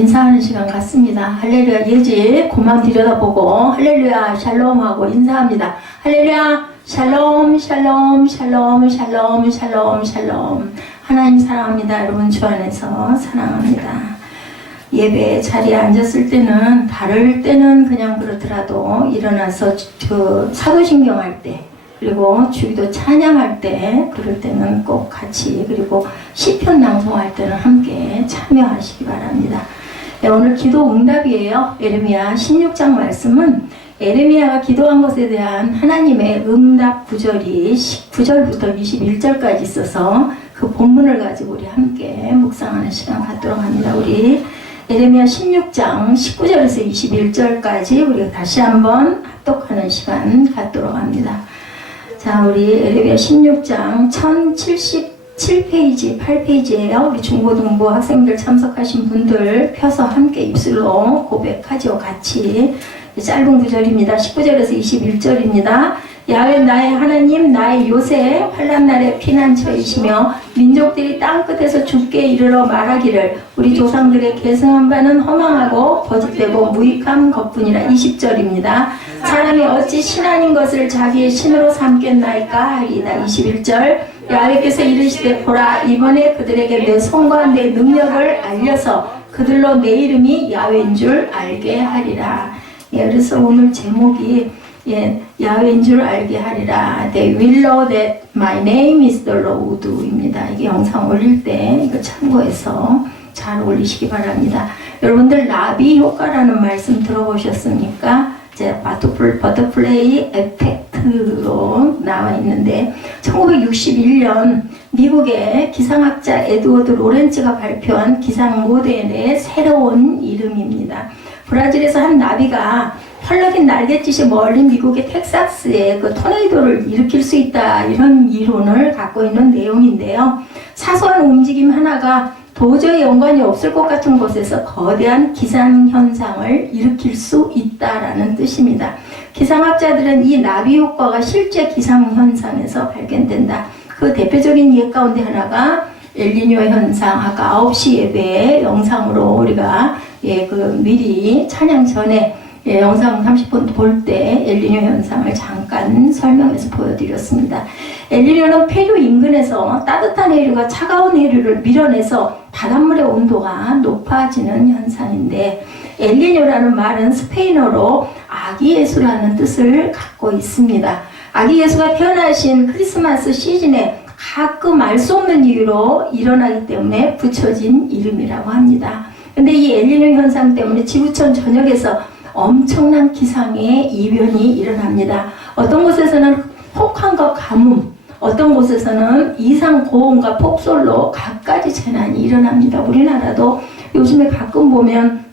인사하는 시간 같습니다. 할렐루야. 예지 고만 들여다보고 할렐루야 샬롬하고 인사합니다. 할렐루야 샬롬 샬롬 샬롬 샬롬 샬롬 샬롬. 하나님 사랑합니다. 여러분 주 안에서 사랑합니다. 예배 자리에 앉았을 때는 다를 때는 그냥 그렇더라도 일어나서 사도신경 할 때, 그리고 주기도 찬양할 때, 그럴 때는 꼭 같이, 그리고 시편 낭송할 때는 함께 참여하시기 바랍니다. 네, 오늘 기도 응답이에요. 에레미야 16장 말씀은 에레미야가 기도한 것에 대한 하나님의 응답 구절이 19절부터 21절까지 있어서 그 본문을 가지고 우리 함께 묵상하는 시간 갖도록 합니다. 우리 에레미야 16장 19절에서 21절까지 우리가 다시 한번 합독하는 시간 갖도록 합니다. 자, 우리 에레미야 16장 1077페이지, 8페이지예요. 우리 중고등부 학생들 참석하신 분들 펴서 함께 입술로 고백하죠. 같이. 짧은 구절입니다. 19절에서 21절입니다. 야훼 나의 하나님 나의 요새 환난 날에 피난처이시며 민족들이 땅끝에서 죽게 이르러 말하기를 우리 조상들의 계승한 바는 허망하고 거짓되고 무익한 것뿐이라. 20절입니다. 사람이 어찌 신 아닌 것을 자기의 신으로 삼겠나이까 하리이다. 21절. 야훼께서 이르시되 보라 이번에 그들에게 내 손과 내 능력을 알려서 그들로 내 이름이 야훼인 줄 알게 하리라. 그래서 오늘 제목이 야훼인 줄 알게 하리라. They will know that my name is the Lord 입니다. 이게 영상 올릴 때 이거 참고해서 잘 올리시기 바랍니다. 여러분들 나비 효과라는 말씀 들어보셨습니까? 이제 버터플레이 에펙트로 나와 있는데 1961년 미국의 기상학자 에드워드 로렌츠가 발표한 기상 모델의 새로운 이름입니다. 브라질에서 한 나비가 펄럭인 날갯짓이 멀리 미국의 텍사스에 그 토네이도를 일으킬 수 있다, 이런 이론을 갖고 있는 내용인데요. 사소한 움직임 하나가 도저히 연관이 없을 것 같은 곳에서 거대한 기상현상을 일으킬 수 있다라는 뜻입니다. 기상학자들은 이 나비 효과가 실제 기상현상에서 발견된다. 그 대표적인 예 가운데 하나가 엘니뇨 현상, 아까 9시 예배 영상으로 우리가 미리 찬양 전에 영상 30분 볼 때 엘니뇨 현상을 잠깐 설명해서 보여드렸습니다. 엘니뇨는 페루 인근에서 따뜻한 해류가 차가운 해류를 밀어내서 바닷물의 온도가 높아지는 현상인데, 엘니뇨라는 말은 스페인어로 아기 예수라는 뜻을 갖고 있습니다. 아기 예수가 태어나신 크리스마스 시즌에 가끔 알 수 없는 이유로 일어나기 때문에 붙여진 이름이라고 합니다. 근데 이 엘니뇨 현상 때문에 지구촌 전역에서 엄청난 기상의 이변이 일어납니다. 어떤 곳에서는 혹한과 가뭄, 어떤 곳에서는 이상 고온과 폭설로 갖가지 재난이 일어납니다. 우리나라도 요즘에 가끔 보면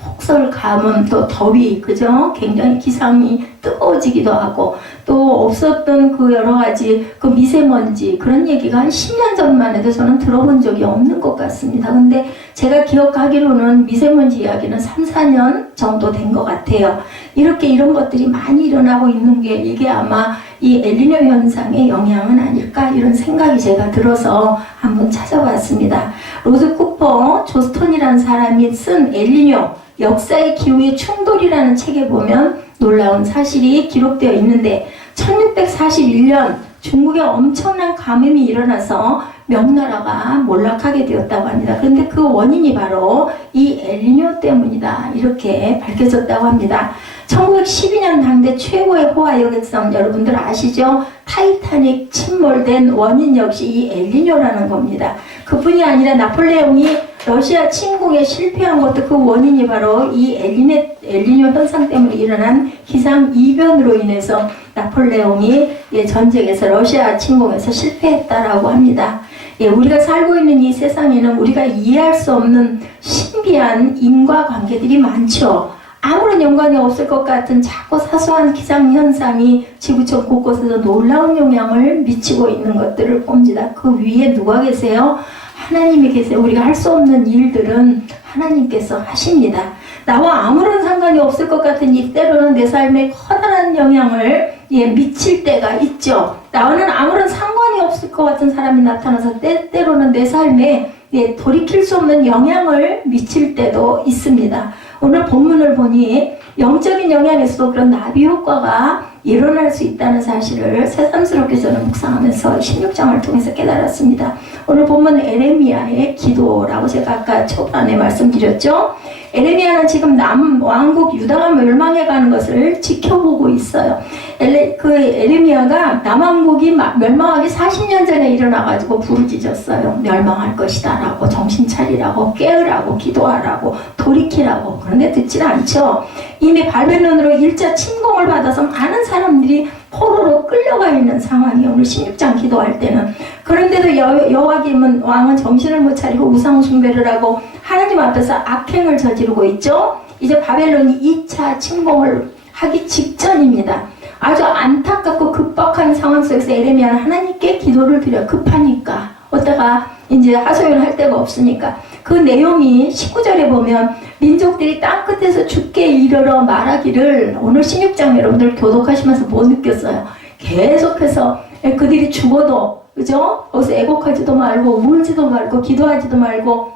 폭설, 가뭄, 또 더위, 그죠? 굉장히 기상이 뜨거워지기도 하고, 또 없었던 그 여러 가지 그 미세먼지, 그런 얘기가 한 10년 전만 해도 저는 들어본 적이 없는 것 같습니다. 근데 제가 기억하기로는 미세먼지 이야기는 3, 4년 정도 된 것 같아요. 이런 것들이 많이 일어나고 있는 게 이게 아마 이 엘니뇨 현상의 영향은 아닐까, 이런 생각이 제가 들어서 한번 찾아봤습니다. 로드 쿠퍼 조스톤이라는 사람이 쓴 엘니뇨 역사의 기후의 충돌이라는 책에 보면 놀라운 사실이 기록되어 있는데, 1641년 중국에 엄청난 가뭄이 일어나서 명나라가 몰락하게 되었다고 합니다. 그런데 그 원인이 바로 이 엘니뇨 때문이다, 이렇게 밝혀졌다고 합니다. 1912년 당대 최고의 호화 여객선 여러분들 아시죠? 타이타닉 침몰된 원인 역시 이 엘니뇨라는 겁니다. 그뿐이 아니라 나폴레옹이 러시아 침공에 실패한 것도 그 원인이 바로 이 엘니뇨 현상 때문에 일어난 기상 이변으로 인해서 나폴레옹이 전쟁에서 러시아 침공에서 실패했다라고 합니다. 우리가 살고 있는 이 세상에는 우리가 이해할 수 없는 신비한 인과관계들이 많죠. 아무런 연관이 없을 것 같은 작고 사소한 기상현상이 지구촌 곳곳에서 놀라운 영향을 미치고 있는 것들을 봅니다. 그 위에 누가 계세요? 하나님이 계세요. 우리가 할 수 없는 일들은 하나님께서 하십니다. 나와 아무런 상관이 없을 것 같은 일, 때로는 내 삶에 커다란 영향을 미칠 때가 있죠. 나와는 아무런 상관이 없을 것 같은 사람이 나타나서 때로는 내 삶에 돌이킬 수 없는 영향을 미칠 때도 있습니다. 오늘 본문을 보니 영적인 영향에서도 그런 나비 효과가 일어날 수 있다는 사실을 새삼스럽게 저는 묵상하면서 16장을 통해서 깨달았습니다. 오늘 본문 에레미야의 기도라고 제가 아까 초반에 말씀드렸죠. 에레미야는 지금 남왕국 유다가 멸망해가는 것을 지켜보고 있어요. 에레미야가 남왕국이 멸망하기 40년 전에 일어나가지고 부르짖었어요. 멸망할 것이다 라고, 정신 차리라고, 깨으라고, 기도하라고, 돌이키라고. 그런데 듣질 않죠. 이미 바벨론으로 1차 침공을 받아서 많은 사람들이 포로로 끌려가 있는 상황이에요. 오늘 16장 기도할 때는. 그런데도 여호와김은 왕은 정신을 못 차리고 우상 숭배를 하고 하나님 앞에서 악행을 저지르고 있죠. 이제 바벨론이 2차 침공을 하기 직전입니다. 아주 안타깝고 급박한 상황 속에서 에레미야는 하나님께 기도를 드려. 급하니까. 어디다가 이제 하소연할 데가 없으니까. 그 내용이 19절에 보면 민족들이 땅끝에서 죽게 이르러 말하기를, 오늘 16장 여러분들 교독하시면서 뭐 느꼈어요? 계속해서 그들이 죽어도, 그죠? 거기서 애곡하지도 말고, 울지도 말고, 기도하지도 말고,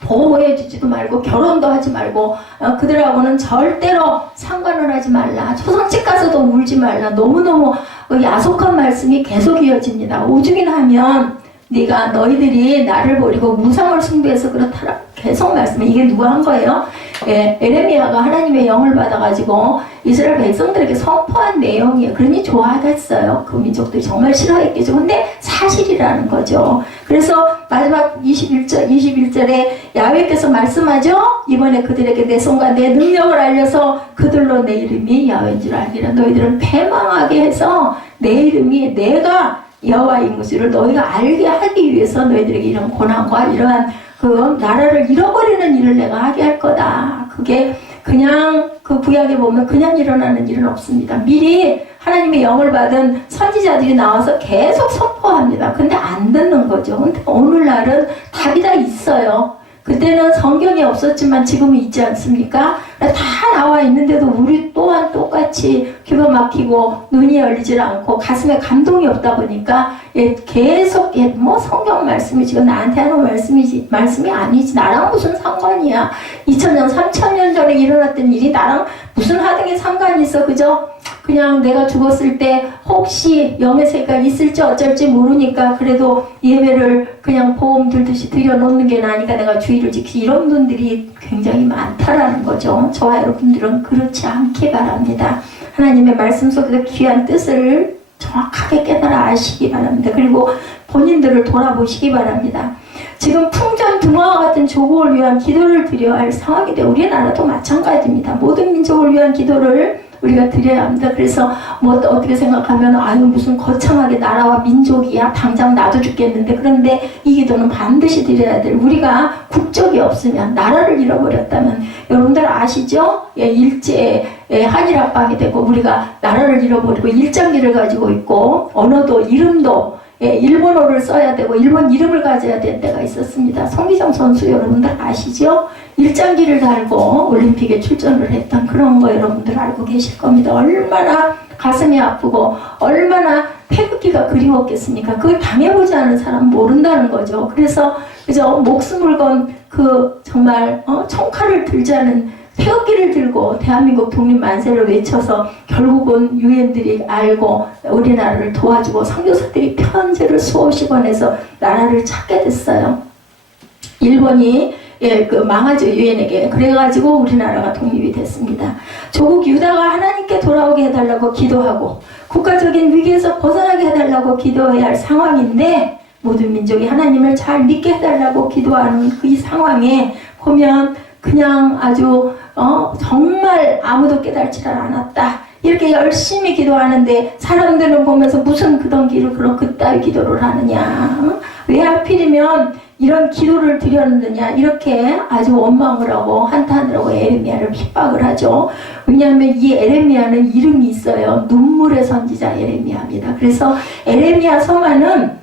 보호해주지도 말고, 결혼도 하지 말고, 그들하고는 절대로 상관을 하지 말라. 초상집 가서도 울지 말라. 너무너무 야속한 말씀이 계속 이어집니다. 오죽이나 하면 네가 너희들이 나를 버리고 무상을 숭배해서 그렇다라 계속 말씀해. 이게 누가 한 거예요? 에레미야가 하나님의 영을 받아가지고 이스라엘 백성들에게 선포한 내용이에요. 그러니 좋아하겠어요. 그 민족들이 정말 싫어했겠죠. 근데 사실이라는 거죠. 그래서 마지막 21절에 야훼께서 말씀하죠. 이번에 그들에게 내 손과 내 능력을 알려서 그들로 내 이름이 야훼인 줄 알기라. 너희들은 패망하게 해서 내 이름이 내가 여호와인 것을 너희가 알게 하기 위해서 너희들에게 이런 고난과 이러한 그 나라를 잃어버리는 일을 내가 하게 할 거다. 그게 그냥 그 구약에 보면 그냥 일어나는 일은 없습니다. 미리 하나님의 영을 받은 선지자들이 나와서 계속 선포합니다. 근데 안 듣는 거죠. 근데 오늘날은 답이 다 있어요. 그때는 성경이 없었지만 지금은 있지 않습니까? 다 나와 있는데도 우리 또한 똑같이 귀가 막히고 눈이 열리질 않고 가슴에 감동이 없다 보니까 계속 뭐 성경 말씀이 지금 나한테 하는 말씀이 아니지. 나랑 무슨 상관이야. 2000년 3000년 전에 일어났던 일이 나랑 무슨 하등의 상관이 있어. 그죠? 그냥 내가 죽었을 때 혹시 영의 세가 있을지 어쩔지 모르니까 그래도 예배를 그냥 보험 들듯이 드려놓는 게 나으니까 내가 주의를 지키지, 이런 분들이 굉장히 많다라는 거죠. 저와 여러분들은 그렇지 않게 바랍니다. 하나님의 말씀 속에서 귀한 뜻을 정확하게 깨달아 아시기 바랍니다. 그리고 본인들을 돌아보시기 바랍니다. 지금 풍전등화와 같은 조국을 위한 기도를 드려야 할 상황인데 우리나라도 마찬가지입니다. 모든 민족을 위한 기도를 우리가 드려야 합니다. 그래서 뭐 어떻게 생각하면 아유 무슨 거창하게 나라와 민족이야, 당장 나도 죽겠는데, 그런데 이 기도는 반드시 드려야 될, 우리가 국적이 없으면, 나라를 잃어버렸다면, 여러분들 아시죠? 일제 한일합방이 되고 우리가 나라를 잃어버리고 일장기를 가지고 있고 언어도 이름도 일본어를 써야 되고 일본 이름을 가져야 될 때가 있었습니다. 송기정 선수 여러분들 아시죠? 일장기를 달고 올림픽에 출전을 했던 그런 거 여러분들 알고 계실 겁니다. 얼마나 가슴이 아프고 얼마나 태극기가 그리웠겠습니까? 그걸 당해보지 않은 사람 모른다는 거죠. 그래서 그저 목숨을 건 그 정말 총칼을 들지 않은 태극기를 들고 대한민국 독립 만세를 외쳐서 결국은 유엔들이 알고 우리나라를 도와주고 선교사들이 편지를 수없이 보내서 나라를 찾게 됐어요. 일본이 망하죠, 유엔에게. 그래가지고 우리나라가 독립이 됐습니다. 조국 유다가 하나님께 돌아오게 해달라고 기도하고 국가적인 위기에서 벗어나게 해달라고 기도해야 할 상황인데, 모든 민족이 하나님을 잘 믿게 해달라고 기도하는 그 상황에 보면 그냥 아주 정말 아무도 깨달지를 않았다. 이렇게 열심히 기도하는데 사람들은 보면서 무슨 그덩기를 그런 그따위 기도를 하느냐, 왜 하필이면 이런 기도를 드렸느냐, 이렇게 아주 원망을 하고 한탄을 하고 에레미야를 핍박을 하죠. 왜냐하면 이 에레미야는 이름이 있어요. 눈물의 선지자 에레미야입니다. 그래서 에레미야 서만은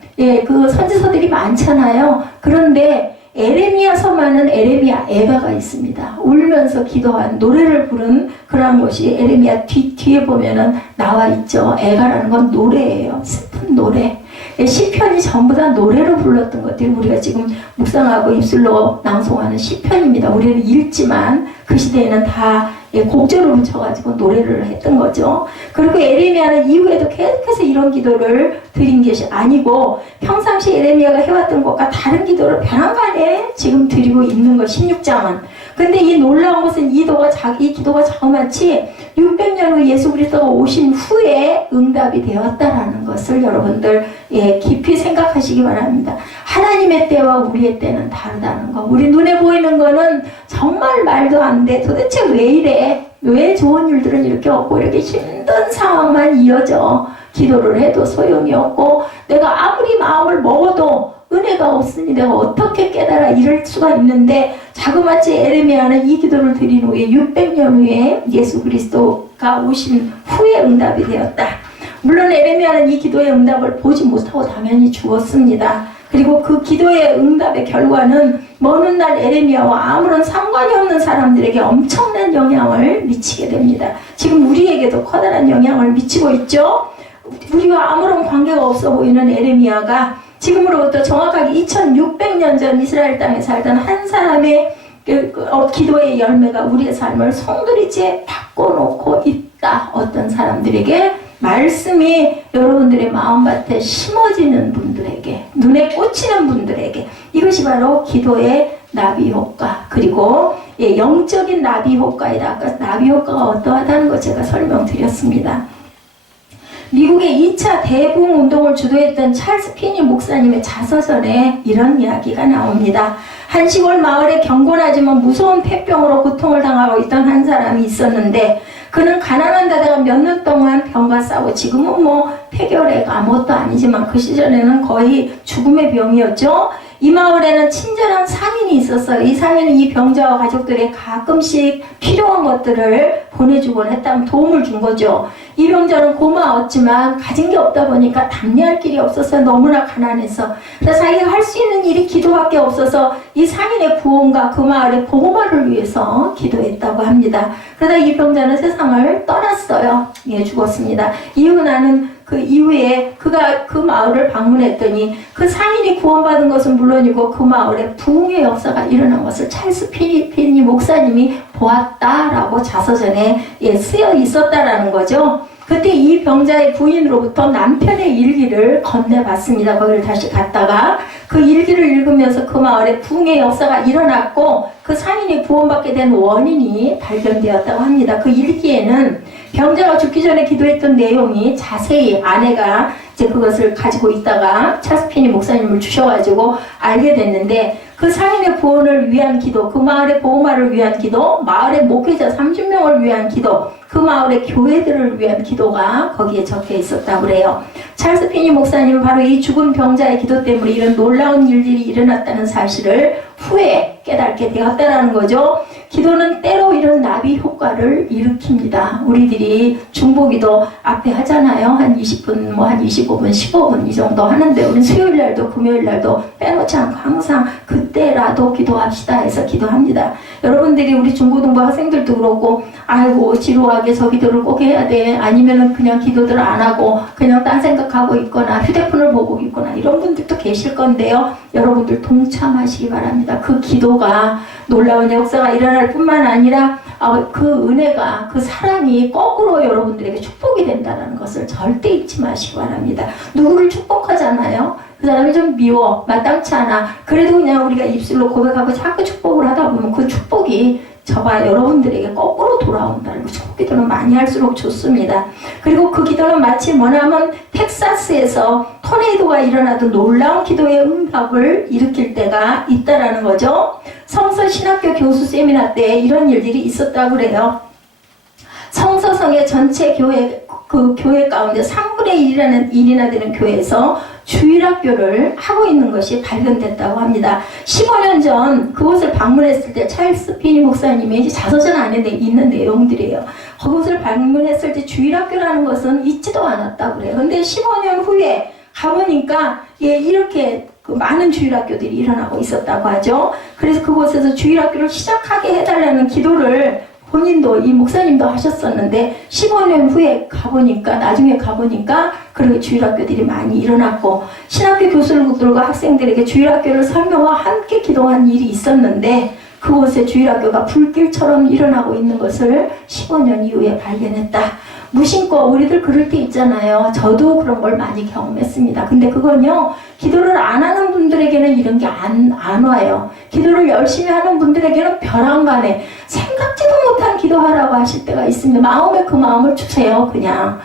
그 선지서들이 많잖아요. 그런데 에레미야서만은 에레미야 애가가 있습니다. 울면서 기도한, 노래를 부른 그런 것이 에레미야 뒤에 보면은 나와 있죠. 애가라는 건 노래예요. 슬픈 노래. 시편이 전부 다 노래로 불렀던 것들이 우리가 지금 묵상하고 입술로 낭송하는 시편입니다. 우리는 읽지만 그 시대에는 다 곡절을 붙여가지고 노래를 했던 거죠. 그리고 에레미야는 이후에도 계속해서 이런 기도를 드린 것이 아니고 평상시 에레미야가 해왔던 것과 다른 기도를 벼랑간에 지금 드리고 있는 것 16장은. 근데 이 놀라운 것은 이 기도가 자그마치 600년 후 예수 그리스도가 오신 후에 응답이 되었다라는 것을 여러분들 깊이 생각하시기 바랍니다. 하나님의 때와 우리의 때는 다르다는 거. 우리 눈에 보이는 거는 정말 말도 안 돼. 도대체 왜 이래? 왜 좋은 일들은 이렇게 없고 이렇게 힘든 상황만 이어져? 기도를 해도 소용이 없고 내가 아무리 마음을 먹어도 은혜가 없으니 내가 어떻게 깨달아 이럴 수가 있는데 자그마치 에레미야는 이 기도를 드린 후에 600년 후에 예수 그리스도가 오신 후에 응답이 되었다. 물론 에레미야는 이 기도의 응답을 보지 못하고 당연히 죽었습니다. 그리고 그 기도의 응답의 결과는 먼 훗날 에레미야와 아무런 상관이 없는 사람들에게 엄청난 영향을 미치게 됩니다. 지금 우리에게도 커다란 영향을 미치고 있죠. 우리와 아무런 관계가 없어 보이는 에레미야가 지금으로부터 정확하게 2600년 전 이스라엘 땅에 살던 한 사람의 기도의 열매가 우리의 삶을 송두리째 바꿔놓고 있다. 어떤 사람들에게 말씀이 여러분들의 마음밭에 심어지는 분들에게, 눈에 꽂히는 분들에게, 이것이 바로 기도의 나비 효과, 그리고 영적인 나비 효과이다. 아까 나비 효과가 어떠하다는 거 제가 설명드렸습니다. 미국의 2차 대부흥 운동을 주도했던 찰스 피니 목사님의 자서전에 이런 이야기가 나옵니다. 한 시골 마을에 경건하지만 무서운 폐병으로 고통을 당하고 있던 한 사람이 있었는데 그는 가난한 데다가 몇 년 동안 병과 싸우고 지금은 뭐 폐결핵 아무것도 아니지만 그 시절에는 거의 죽음의 병이었죠. 이 마을에는 친절한 상인이 있었어요. 이 상인은 이 병자와 가족들의 가끔씩 필요한 것들을 보내주곤 했다면 도움을 준 거죠. 이 병자는 고마웠지만 가진 게 없다 보니까 답례할 길이 없어서 너무나 가난해서 그래서 자기가 할 수 있는 일이 기도밖에 없어서 이 상인의 구원과 그 마을의 복음화를 위해서 기도했다고 합니다. 그러다 이 병자는 세상을 떠났어요. 죽었습니다. 이유는 그 이후에 그가 그 마을을 방문했더니 그 상인이 구원받은 것은 물론이고 그 마을에 부흥의 역사가 일어난 것을 찰스 피니 목사님이 보았다라고 자서전에 쓰여 있었다라는 거죠. 그때 이 병자의 부인으로부터 남편의 일기를 건네봤습니다. 거기를 다시 갔다가 그 일기를 읽으면서 그 마을에 부흥의 역사가 일어났고 그 상인이 구원받게 된 원인이 발견되었다고 합니다. 그 일기에는 병자가 죽기 전에 기도했던 내용이 자세히 아내가 이제 그것을 가지고 있다가 찰스 피니 목사님을 주셔가지고 알게 됐는데 그 상인의 구원을 위한 기도, 그 마을의 복음화를 위한 기도, 마을의 목회자 30명을 위한 기도, 그 마을의 교회들을 위한 기도가 거기에 적혀 있었다고 그래요. 찰스 피니 목사님은 바로 이 죽은 병자의 기도 때문에 이런 놀라운 일들이 일어났다는 사실을 후에 깨닫게 되었다는 거죠. 기도는 때로 이런 나비 효과를 일으킵니다. 우리들이 중보기도 앞에 하잖아요. 한 20분, 한 25분, 15분 이 정도 하는데 우리는 수요일 날도 금요일 날도 빼놓지 않고 항상 그때라도 기도합시다 해서 기도합니다. 여러분들이 우리 중고등부 학생들도 그렇고 아이고 지루하게 저 기도를 꼭 해야 돼. 아니면은 그냥 기도들 안 하고 그냥 딴 생각하고 있거나 휴대폰을 보고 있거나 이런 분들도 계실 건데요. 여러분들 동참하시기 바랍니다. 그 기도가 놀라운 역사가 일어날 뿐만 아니라 그 은혜가 그 사람이 거꾸로 여러분들에게 축복이 된다는 것을 절대 잊지 마시기 바랍니다. 누구를 축복하잖아요. 그 사람이 좀 미워, 마땅치 않아. 그래도 그냥 우리가 입술로 고백하고 자꾸 축복을 하다 보면 그 축복이 저와 여러분들에게 거꾸로 돌아온다는 거. 축복 기도는 많이 할수록 좋습니다. 그리고 그 기도는 마치 뭐냐면 텍사스에서 토네이도가 일어나도 놀라운 기도의 응답을 일으킬 때가 있다라는 거죠. 성서 신학교 교수 세미나 때 이런 일들이 있었다고 그래요. 성서성의 전체 교회 가운데 3분의 1이나 되는 교회에서 주일학교를 하고 있는 것이 발견됐다고 합니다. 15년 전 그곳을 방문했을 때 찰스 피니 목사님의 자서전 안에 있는 내용들이에요. 그곳을 방문했을 때 주일학교라는 것은 있지도 않았다고 그래요. 근데 15년 후에 가보니까 이렇게 많은 주일학교들이 일어나고 있었다고 하죠. 그래서 그곳에서 주일학교를 시작하게 해달라는 기도를 본인도 이 목사님도 하셨었는데 15년 후에 가보니까 나중에 가보니까 그렇게 주일학교들이 많이 일어났고 신학교 교수들과 학생들에게 주일학교를 설명과 함께 기도한 일이 있었는데 그곳에 주일학교가 불길처럼 일어나고 있는 것을 15년 이후에 발견했다. 무심코 우리들 그럴 때 있잖아요. 저도 그런 걸 많이 경험했습니다. 근데 그건요, 기도를 안 하는 분들에게는 이런 게 안 와요. 기도를 열심히 하는 분들에게는 벼랑간에 생각지도 못한 기도하라고 하실 때가 있습니다. 마음에 그 마음을 주세요. 그냥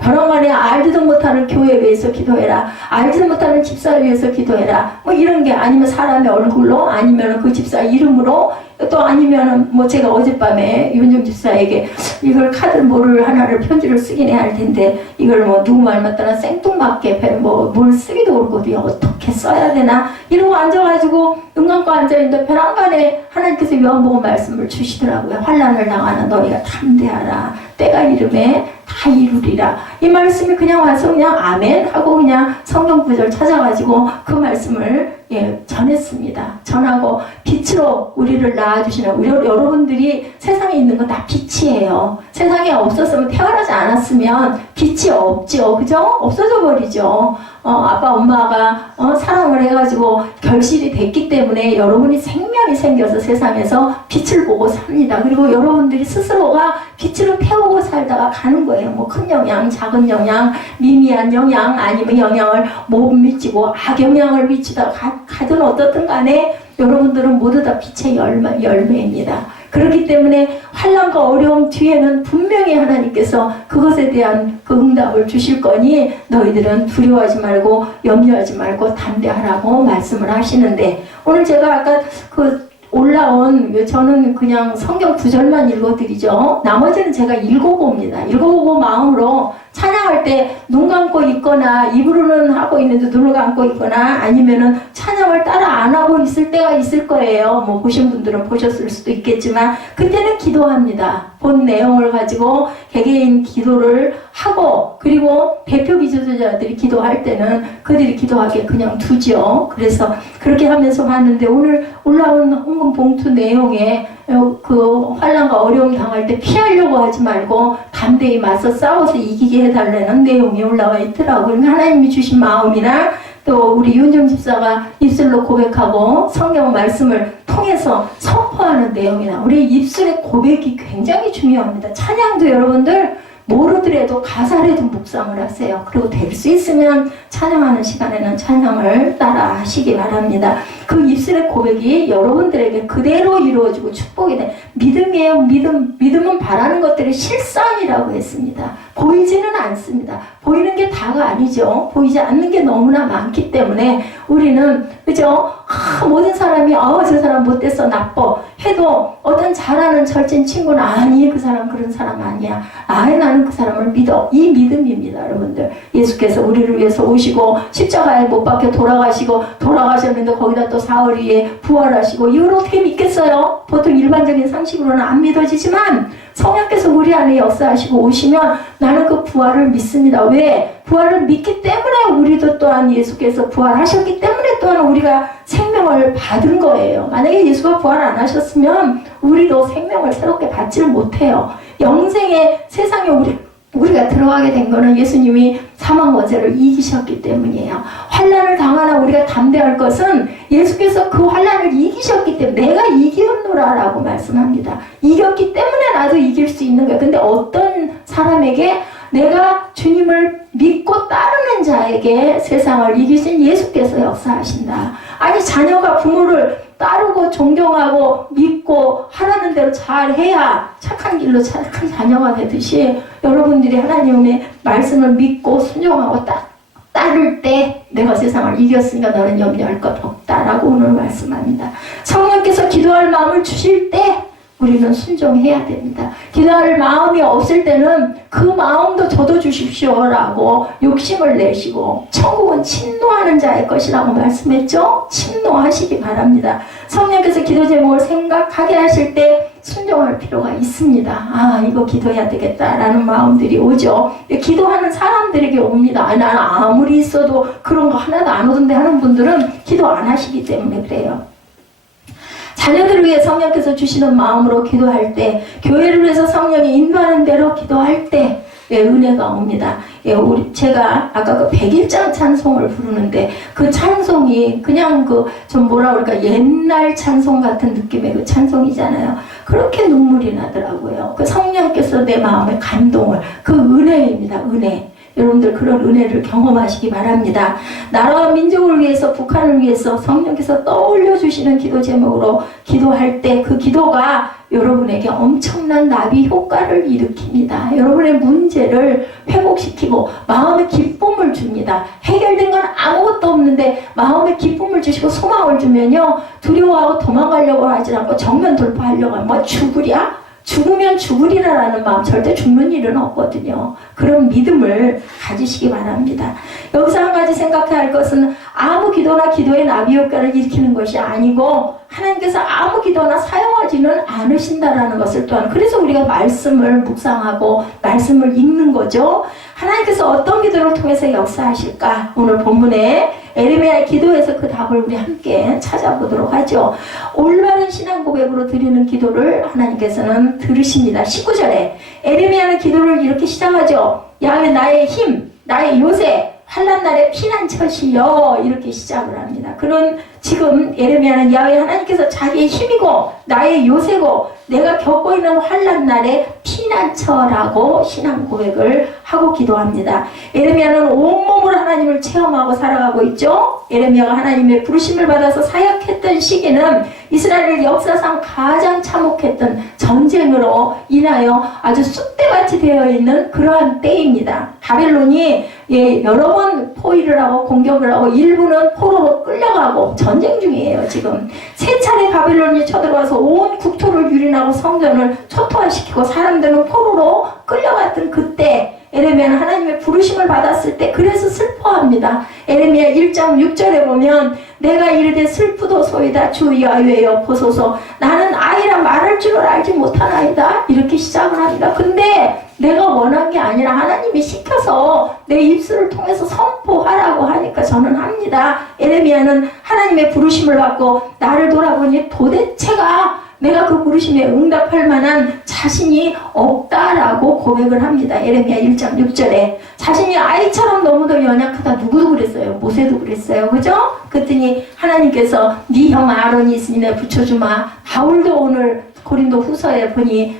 벼랑간에 알지도 못하는 교회 위해서 기도해라, 알지도 못하는 집사 위해서 기도해라, 뭐 이런 게 아니면 사람의 얼굴로, 아니면 그 집사 이름으로, 또 아니면은 뭐 제가 어젯밤에 윤정 집사에게 이걸 카드 뭐를 하나를 편지를 쓰긴 해야 할 텐데 이걸 뭐 누구 말 맞다나 생뚱맞게 뭘 쓰기도 그렇고 어떻게 써야 되나 이러고 앉아가지고 눈 감고 앉아있는데 벼랑간에 하나님께서 요한복음 말씀을 주시더라고요. 환난을 당하는 너희가 담대하라, 때가 이름에 다 이루리라. 이 말씀이 그냥 와서 그냥 아멘 하고 그냥 성경 구절 찾아가지고 그 말씀을 전했습니다. 전하고 빛으로 우리를 낳아주시는 여러분들이 세상에 있는 건 다 빛이에요. 세상에 없었으면, 태어나지 않았으면 빛이 없죠. 그죠? 없어져 버리죠. 아빠 엄마가 사랑을 해가지고 결실이 됐기 때문에 여러분이 생명이 생겨서 세상에서 빛을 보고 삽니다. 그리고 여러분들이 스스로가 빛으로 태우고 살다가 가는 거예요. 뭐 큰 영향, 작은 영향, 미미한 영향, 아니면 영향을 못 미치고 악영향을 미치다 가든 어떻든 간에 여러분들은 모두 다 빛의 열매입니다. 그렇기 때문에 환난과 어려움 뒤에는 분명히 하나님께서 그것에 대한 그 응답을 주실 거니 너희들은 두려워하지 말고 염려하지 말고 담대하라고 말씀을 하시는데, 오늘 제가 아까 올라온, 저는 그냥 성경 구절만 읽어드리죠. 나머지는 제가 읽어봅니다. 읽어보고 마음으로 찬양할 때 눈 감고 있거나 입으로는 하고 있는데 눈을 감고 있거나 아니면은 찬양을 따라 안 하고 있을 때가 있을 거예요. 뭐 보신 분들은 보셨을 수도 있겠지만 그때는 기도합니다. 본 내용을 가지고 개개인 기도를 하고, 그리고 대표 기도자들이 기도할 때는 그들이 기도하게 그냥 두죠. 그래서 그렇게 하면서 봤는데 오늘 올라온 헌금 봉투 내용에 그 환난과 어려움 당할 때 피하려고 하지 말고 담대히 맞서 싸워서 이기게 해달라는 내용이 올라와 있더라고요. 그러니까 하나님이 주신 마음이나 또 우리 윤정 집사가 입술로 고백하고 성경 말씀을 통해서 선포하는 내용이나 우리 입술의 고백이 굉장히 중요합니다. 찬양도 여러분들 모르더라도 가사라도 묵상을 하세요. 그리고 될 수 있으면 찬양하는 시간에는 찬양을 따라 하시기 바랍니다. 그 입술의 고백이 여러분들에게 그대로 이루어지고 축복이 돼. 믿음이에요. 믿음은 바라는 것들이 실상이라고 했습니다. 보이지는 않습니다. 보이는 게 다가 아니죠. 보이지 않는 게 너무나 많기 때문에 우리는, 그죠? 모든 사람이 저 사람 못됐어, 나빠 해도 어떤 잘하는 철진 친구는 아니, 그 사람 그런 사람 아니야, 나는 그 사람을 믿어. 이 믿음입니다. 여러분들, 예수께서 우리를 위해서 오시고 십자가에 못 박혀 돌아가셨는데 거기다 또 사흘 후에 부활하시고, 이걸 어떻게 믿겠어요? 보통 일반적인 상식으로는 안 믿어지지만 성령께서 우리 안에 역사하시고 오시면 나는 그 부활을 믿습니다. 왜? 부활을 믿기 때문에 우리도 또한 예수께서 부활하셨기 때문에 또한 우리가 생명을 받은 거예요. 만약에 예수가 부활 안 하셨으면 우리도 생명을 새롭게 받지를 못해요. 영생의 세상에 우리가 들어가게 된 거는 예수님이 사망 원죄를 이기셨기 때문이에요. 환난을 당하나 우리가 담대할 것은 예수께서 그 환난을 이기셨기 때문에, 내가 이겼노라라고 말씀합니다. 이겼기 때문에 나도 이길 수 있는 거예요. 근데 어떤 사람에게, 내가 주님을 믿고 따르는 자에게 세상을 이기신 예수께서 역사하신다. 아니, 자녀가 부모를 따르고 존경하고 믿고 하라는 대로 잘 해야 착한 길로 착한 자녀가 되듯이, 여러분들이 하나님의 말씀을 믿고 순종하고 따를 때 내가 세상을 이겼으니까 너는 염려할 것 없다라고 오늘 말씀합니다. 성령께서 기도할 마음을 주실 때 우리는 순종해야 됩니다. 기도할 마음이 없을 때는 그 마음도 저도 주십시오라고 욕심을 내시고, 천국은 침노하는 자의 것이라고 말씀했죠? 침노하시기 바랍니다. 성령께서 기도 제목을 생각하게 하실 때 순종할 필요가 있습니다. 이거 기도해야 되겠다라는 마음들이 오죠. 기도하는 사람들에게 옵니다. 나는 아무리 있어도 그런 거 하나도 안 오던데 하는 분들은 기도 안 하시기 때문에 그래요. 자녀들을 위해 성령께서 주시는 마음으로 기도할 때, 교회를 위해서 성령이 인도하는 대로 기도할 때 은혜가 옵니다. 제가 아까 그 101장 찬송을 부르는데 그 찬송이 그냥 좀 뭐라 그럴까 옛날 찬송 같은 느낌의 그 찬송이잖아요. 그렇게 눈물이 나더라고요. 그 성령께서 내 마음에 감동을, 그 은혜입니다. 은혜. 여러분들 그런 은혜를 경험하시기 바랍니다. 나라와 민족을 위해서, 북한을 위해서 성령께서 떠올려 주시는 기도 제목으로 기도할 때 그 기도가 여러분에게 엄청난 나비 효과를 일으킵니다. 여러분의 문제를 회복시키고 마음의 기쁨을 줍니다. 해결된 건 아무것도 없는데 마음의 기쁨을 주시고 소망을 주면요, 두려워하고 도망가려고 하지 않고 정면 돌파하려고 하면 뭐 죽으랴? 죽으면 죽으리라라는 마음, 절대 죽는 일은 없거든요. 그런 믿음을 가지시기 바랍니다. 여기서 한 가지 생각해야 할 것은 아무 기도나 기도의 나비 효과를 일으키는 것이 아니고 하나님께서 아무 기도나 사용하지는 않으신다라는 것을 또한, 그래서 우리가 말씀을 묵상하고 말씀을 읽는 거죠. 하나님께서 어떤 기도를 통해서 역사하실까? 오늘 본문에 에레미야의 기도에서 그 답을 우리 함께 찾아보도록 하죠. 올바른 신앙 고백으로 드리는 기도를 하나님께서는 들으십니다. 19절에 에레미야는 기도를 이렇게 시작하죠. 야훼 나의 힘, 나의 요새, 환난 날의 피난처시여, 이렇게 시작을 합니다. 그런 지금 에레미야는 야훼 하나님께서 자기의 힘이고 나의 요새고 내가 겪고 있는 환난 날의 피난처라고 신앙 고백을 하고 기도합니다. 에레미야는 온몸으로 하나님을 체험하고 살아가고 있죠. 에레미야가 하나님의 부르심을 받아서 사역했던 시기는 이스라엘 역사상 가장 참혹했던 전쟁으로 인하여 아주 쑥대밭이 되어 있는 그러한 때입니다. 바벨론이 여러 번 포위를 하고 공격을 하고 일부는 포로로 끌려가고 전쟁 중이에요. 지금 세 차례 바벨론이 쳐들어와서 온 국토를 유린하고 성전을 초토화시키고 사람들은 포로로 끌려갔던 그때 에레미야는 하나님의 부르심을 받았을 때 그래서 슬퍼합니다. 에레미야 1장 6절에 보면 내가 이르되 슬프도소이다 주 여호와여 보소서 나는 아이라 말할 줄을 알지 못하나이다, 이렇게 시작을 합니다. 근데 내가 원한 게 아니라 하나님이 시켜서 내 입술을 통해서 선포하라고 하니까 저는 합니다. 에레미야는 하나님의 부르심을 받고 나를 돌아보니 도대체가 내가 그 부르심에 응답할 만한 자신이 없다라고 고백을 합니다. 에레미야 1장 6절에 자신이 아이처럼 너무도 연약하다. 누구도 그랬어요. 모세도 그랬어요. 그죠? 그랬더니 하나님께서 네 형 아론이 있으니 내가 붙여주마. 바울도 오늘 고린도 후서에 보니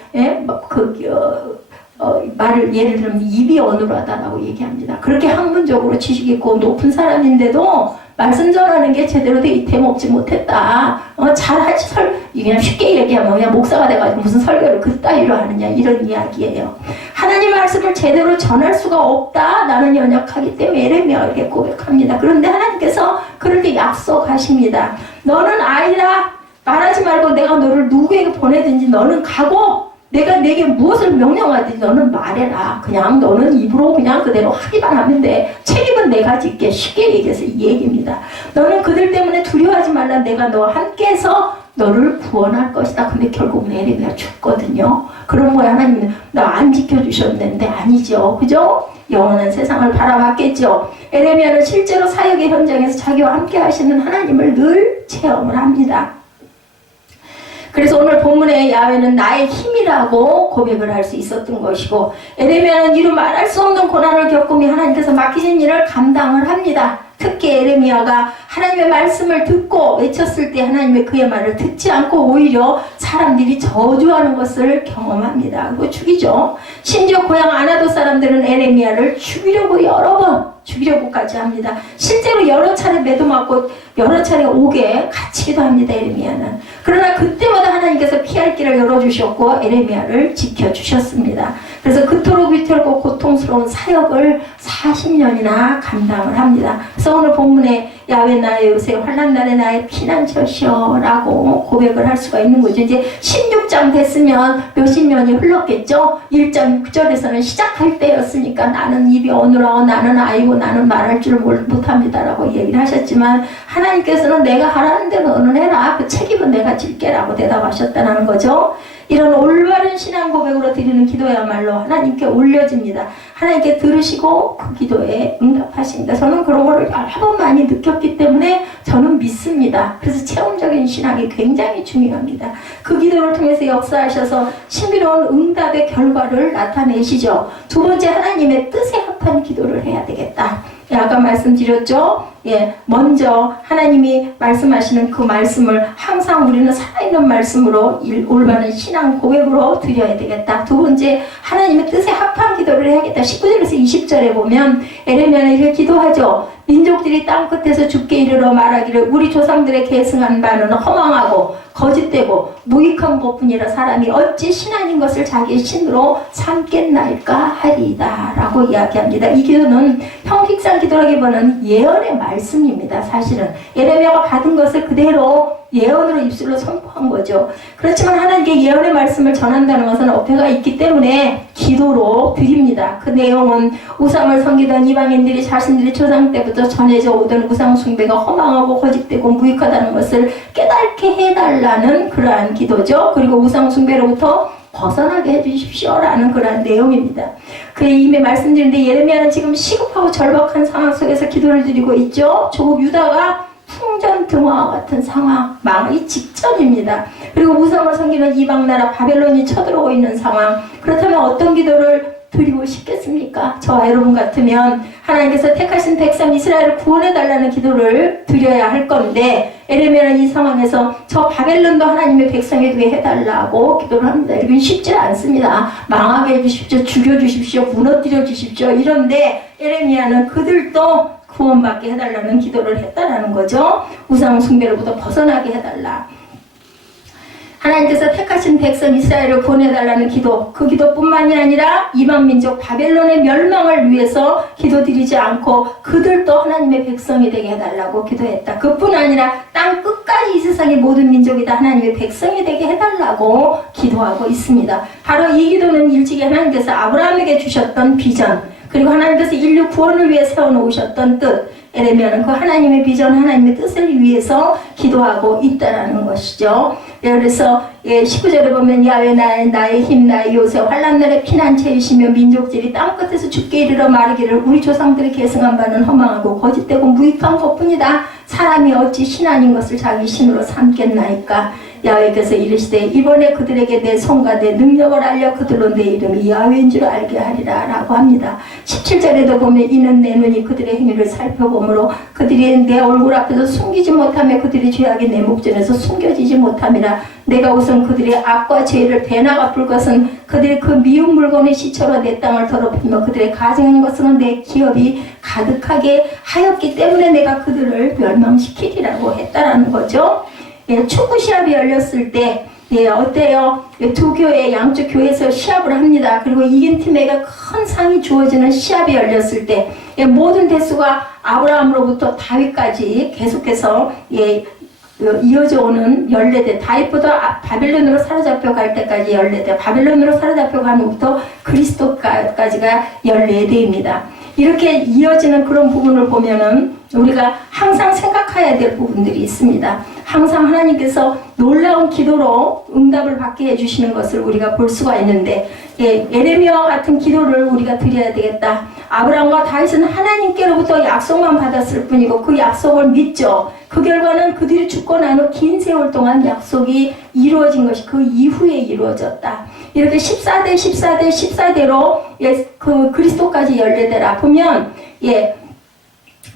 말을 예를 들면 입이 어눌하다라고 얘기합니다. 그렇게 학문적으로 지식 있고 높은 사람인데도 말씀 전하는 게 제대로 대먹지 못했다. 잘하지 그냥 쉽게 얘기하면 그냥 목사가 돼가지고 무슨 설교를 그따위로 하느냐, 이런 이야기예요. 하나님 말씀을 제대로 전할 수가 없다. 나는 연약하기 때문에 에레미야에게 고백합니다. 그런데 하나님께서 그럴 때 약속하십니다. 너는 아이라 말하지 말고 내가 너를 누구에게 보내든지 너는 가고 내가 내게 무엇을 명령하든지 너는 말해라. 그냥 너는 입으로 그냥 그대로 하기만 하면 돼. 책임은 내가 짓게. 쉽게 얘기해서 이 얘기입니다. 너는 그들 때문에 두려워하지 말라. 내가 너와 함께해서 너를 구원할 것이다. 근데 결국은 에레미야 죽거든요. 그런 거야. 하나님은 나 안 지켜주셨는데 아니죠. 그죠? 영원한 세상을 바라봤겠죠. 에레미야는 실제로 사역의 현장에서 자기와 함께 하시는 하나님을 늘 체험을 합니다. 그래서 오늘 본문에 야훼는 나의 힘이라고 고백을 할 수 있었던 것이고, 에레미야는 이루 말할 수 없는 고난을 겪으며 하나님께서 맡기신 일을 감당을 합니다. 특히 에레미야가 하나님의 말씀을 듣고 외쳤을 때 하나님의 그의 말을 듣지 않고 오히려 사람들이 저주하는 것을 경험합니다. 그리고 죽이죠. 심지어 고향 아나도 사람들은 에레미야를 죽이려고 여러 번 죽이려고까지 합니다. 실제로 여러 차례 매도 맞고 여러 차례 옥에 갇히기도 합니다. 에레미야는. 그러나 그때마다 하나님께서 피할 길을 열어주셨고 에레미야를 지켜주셨습니다. 그래서 그토록 위태롭고 고통스러운 사역을 40년이나 감당을 합니다. 그래서 오늘 본문에 야훼 나의 요새 환난 날에 나의 피난처시여 라고 고백을 할 수가 있는 거죠. 이제 16장 됐으면 몇십 년이 흘렀겠죠. 1장 6절에서는 시작할 때였으니까 나는 입이 어눌하고 나는 아이고 나는 말할 줄 못합니다 라고 얘기를 하셨지만 하나님께서는 내가 하라는 대로 너는 해라. 그 책임은 내가 질게 라고 대답하셨다는 거죠. 이런 올바른 신앙 고백으로 드리는 기도야말로 하나님께 올려집니다. 하나님께 들으시고 그 기도에 응답하십니다. 저는 그런 거를 여러 번 많이 느꼈기 드렸기 때문에 저는 믿습니다. 그래서 체험적인 신앙이 굉장히 중요합니다. 그 기도를 통해서 역사하셔서 신비로운 응답의 결과를 나타내시죠. 두 번째, 하나님의 뜻에 합한 기도를 해야 되겠다. 아까 말씀드렸죠. 먼저 하나님이 말씀하시는 그 말씀을 항상 우리는 살아있는 말씀으로 올바른 신앙 고백으로 드려야 되겠다. 두 번째, 하나님의 뜻에 합한 기도를 해야겠다. 19절에서 20절에 보면 에레미야는 이렇게 기도하죠. 민족들이 땅끝에서 죽게 이르러 말하기를 우리 조상들의 계승한 바는 허망하고 거짓되고 무익한 것뿐이라 사람이 어찌 신 아닌 것을 자기의 신으로 삼겠나이까 하리이다 라고 이야기합니다. 이 기도는 형식상 기도라기보다는 예언의 말씀입니다. 사실은 에레미야가 받은 것을 그대로 예언으로 입술로 선포한 거죠. 그렇지만 하나님께 예언의 말씀을 전한다는 것은 어폐가 있기 때문에 기도로 드립니다. 그 내용은 우상을 섬기던 이방인들이 자신들의 조상 때부터 전해져 오던 우상 숭배가 허망하고 거짓되고 무익하다는 것을 깨닫게 해달라는 그러한 기도죠. 그리고 우상 숭배로부터 벗어나게 해주십시오라는 그러한 내용입니다. 이미 말씀드렸는데 예레미야는 지금 시급하고 절박한 상황 속에서 기도를 드리고 있죠. 조국 유다가 풍전등화와 같은 상황, 망하기 직전입니다. 그리고 우상을 섬기는 이방나라 바벨론이 쳐들어오고 있는 상황. 그렇다면 어떤 기도를 드리고 싶겠습니까? 저와 여러분 같으면 하나님께서 택하신 백성 이스라엘을 구원해달라는 기도를 드려야 할 건데 에레미야는 이 상황에서 저 바벨론도 하나님의 백성이 되게 해달라고 기도를 합니다. 이건 쉽지 않습니다. 망하게 해주십시오. 죽여주십시오. 무너뜨려 주십시오. 이런데 에레미야는 그들도 구원받게 해달라는 기도를 했다라는 거죠. 우상 숭배로부터 벗어나게 해달라. 하나님께서 택하신 백성 이스라엘을 구원해달라는 기도, 그 기도뿐만이 아니라 이방 민족 바벨론의 멸망을 위해서 기도드리지 않고 그들도 하나님의 백성이 되게 해달라고 기도했다. 그뿐 아니라 땅 끝까지 이 세상의 모든 민족이 다 하나님의 백성이 되게 해달라고 기도하고 있습니다. 바로 이 기도는 일찍이 하나님께서 아브라함에게 주셨던 비전, 그리고 하나님께서 인류 구원을 위해 세워놓으셨던 뜻, 에레미야는 그 하나님의 비전, 하나님의 뜻을 위해서 기도하고 있다는 것이죠. 그래서 19절에 보면 야훼 나의 힘 나의 요새 환난 날에 피난처이시며 민족들이 땅끝에서 죽게 이르러 마르기를 우리 조상들이 계승한 바는 허망하고 거짓되고 무익한 것뿐이다. 사람이 어찌 신 아닌 것을 자기 신으로 삼겠나이까. 야훼께서 이르시되 이번에 그들에게 내 손과 내 능력을 알려 그들로 내 이름이 야훼인 줄 알게 하리라 라고 합니다. 17절에도 보면 이는 내 눈이 그들의 행위를 살펴보므로 그들이 내 얼굴 앞에서 숨기지 못하며 그들이 죄악이 내 목전에서 숨겨지지 못함이라. 내가 우선 그들의 악과 죄를 대나 갚을 것은 그들의 그 미운 물건의 시처로 내 땅을 더럽히며 그들의 가증한 것은 내 기업이 가득하게 하였기 때문에 내가 그들을 멸망시키리라고 했다라는 거죠. 축구 시합이 열렸을 때 어때요? 두 교회, 양쪽 교회에서 시합을 합니다. 그리고 이긴 팀에게 큰 상이 주어지는 시합이 열렸을 때 모든 대수가 아브라함으로부터 다윗까지 계속해서 이어져 오는 14대, 다윗보다 바벨론으로 사로잡혀 갈 때까지 14대, 바벨론으로 사로잡혀 가는 후부터 그리스도까지가 14대입니다. 이렇게 이어지는 그런 부분을 보면은 우리가 항상 생각해야 될 부분들이 있습니다. 항상 하나님께서 놀라운 기도로 응답을 받게 해주시는 것을 우리가 볼 수가 있는데 에레미야와 같은 기도를 우리가 드려야 되겠다. 아브라함과 다윗은 하나님께로부터 약속만 받았을 뿐이고 그 약속을 믿죠. 그 결과는 그들이 죽고 난 후 긴 세월 동안 약속이 이루어진 것이 그 이후에 이루어졌다. 이렇게 14대 14대 14대로 그 그리스도까지 14대라 보면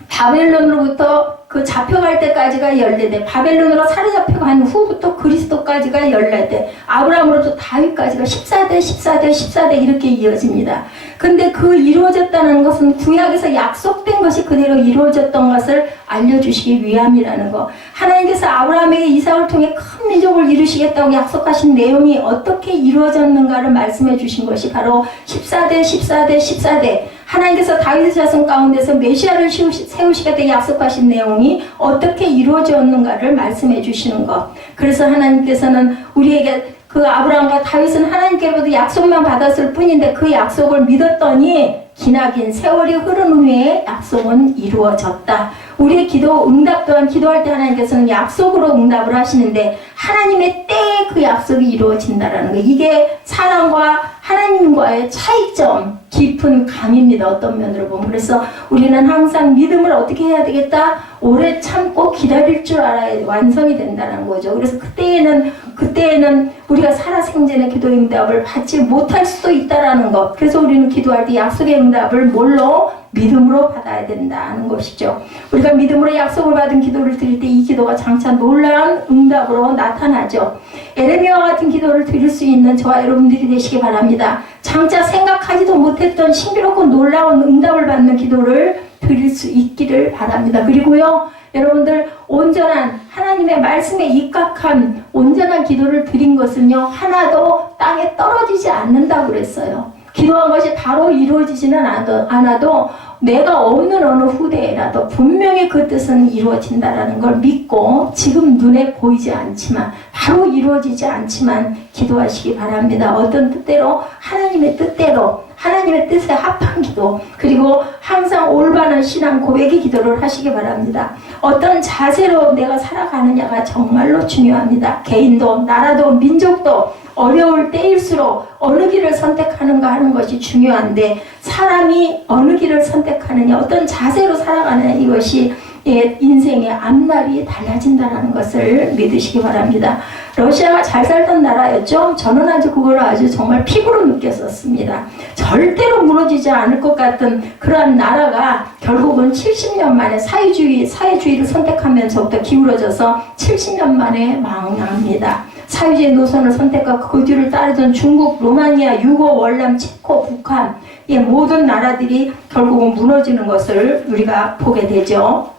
바벨론으로부터 그 잡혀갈 때까지가 14대, 바벨론으로 사로잡혀간 후부터 그리스도까지가 14대, 아브라함으로부터 다윗까지가 14대, 14대, 14대 이렇게 이어집니다. 근데 그 이루어졌다는 것은 구약에서 약속된 것이 그대로 이루어졌던 것을 알려주시기 위함이라는 거. 하나님께서 아브라함에게 이삭을 통해 큰 민족을 이루시겠다고 약속하신 내용이 어떻게 이루어졌는가를 말씀해 주신 것이 바로 14대, 14대, 14대. 하나님께서 다윗의 자손 가운데서 메시아를 세우시겠다고 약속하신 내용이 어떻게 이루어졌는가를 말씀해 주시는 것. 그래서 하나님께서는 우리에게 그 아브라함과 다윗은 하나님께로부터 약속만 받았을 뿐인데 그 약속을 믿었더니 기나긴 세월이 흐른 후에 약속은 이루어졌다. 우리의 기도 응답 또한 기도할 때 하나님께서는 약속으로 응답을 하시는데 하나님의 때에 그 약속이 이루어진다라는 거. 이게 사람과 하나님과의 차이점, 깊은 감입니다. 어떤 면으로 보면. 그래서 우리는 항상 믿음을 어떻게 해야 되겠다? 오래 참고 기다릴 줄 알아야 완성이 된다는 거죠. 그래서 그때에는 우리가 살아생전의 기도 응답을 받지 못할 수도 있다라는 것. 그래서 우리는 기도할 때 약속의 응답을 뭘로? 믿음으로 받아야 된다는 것이죠. 우리가 믿음으로 약속을 받은 기도를 드릴 때 이 기도가 장차 놀라운 응답으로 나타나죠. 에레미야와 같은 기도를 드릴 수 있는 저와 여러분들이 되시기 바랍니다. 장차 생각하지도 못했던 신비롭고 놀라운 응답을 받는 기도를 드릴 수 있기를 바랍니다. 그리고요, 여러분들 온전한 하나님의 말씀에 입각한 온전한 기도를 드린 것은요, 하나도 땅에 떨어지지 않는다고 그랬어요. 기도한 것이 바로 이루어지지는 않아도 내가 없는 어느 후대에라도 분명히 그 뜻은 이루어진다라는 걸 믿고 지금 눈에 보이지 않지만 바로 이루어지지 않지만 기도하시기 바랍니다. 어떤 뜻대로 하나님의 뜻대로 하나님의 뜻에 합한 기도, 그리고 항상 올바른 신앙 고백의 기도를 하시기 바랍니다. 어떤 자세로 내가 살아가느냐가 정말로 중요합니다. 개인도 나라도 민족도 어려울 때일수록 어느 길을 선택하는가 하는 것이 중요한데, 사람이 어느 길을 선택하느냐, 어떤 자세로 살아가느냐, 이것이 인생의 앞날이 달라진다는 것을 믿으시기 바랍니다. 러시아가 잘 살던 나라였죠. 저는 아주 그걸 아주 정말 피부로 느꼈었습니다. 절대로 무너지지 않을 것 같은 그러한 나라가 결국은 70년 만에 사회주의를 선택하면서부터 기울어져서 70년 만에 망합니다. 사회주의 노선을 선택하고 그 뒤를 따르던 중국, 루마니아, 유고, 월남, 체코, 북한, 이 모든 나라들이 결국은 무너지는 것을 우리가 보게 되죠.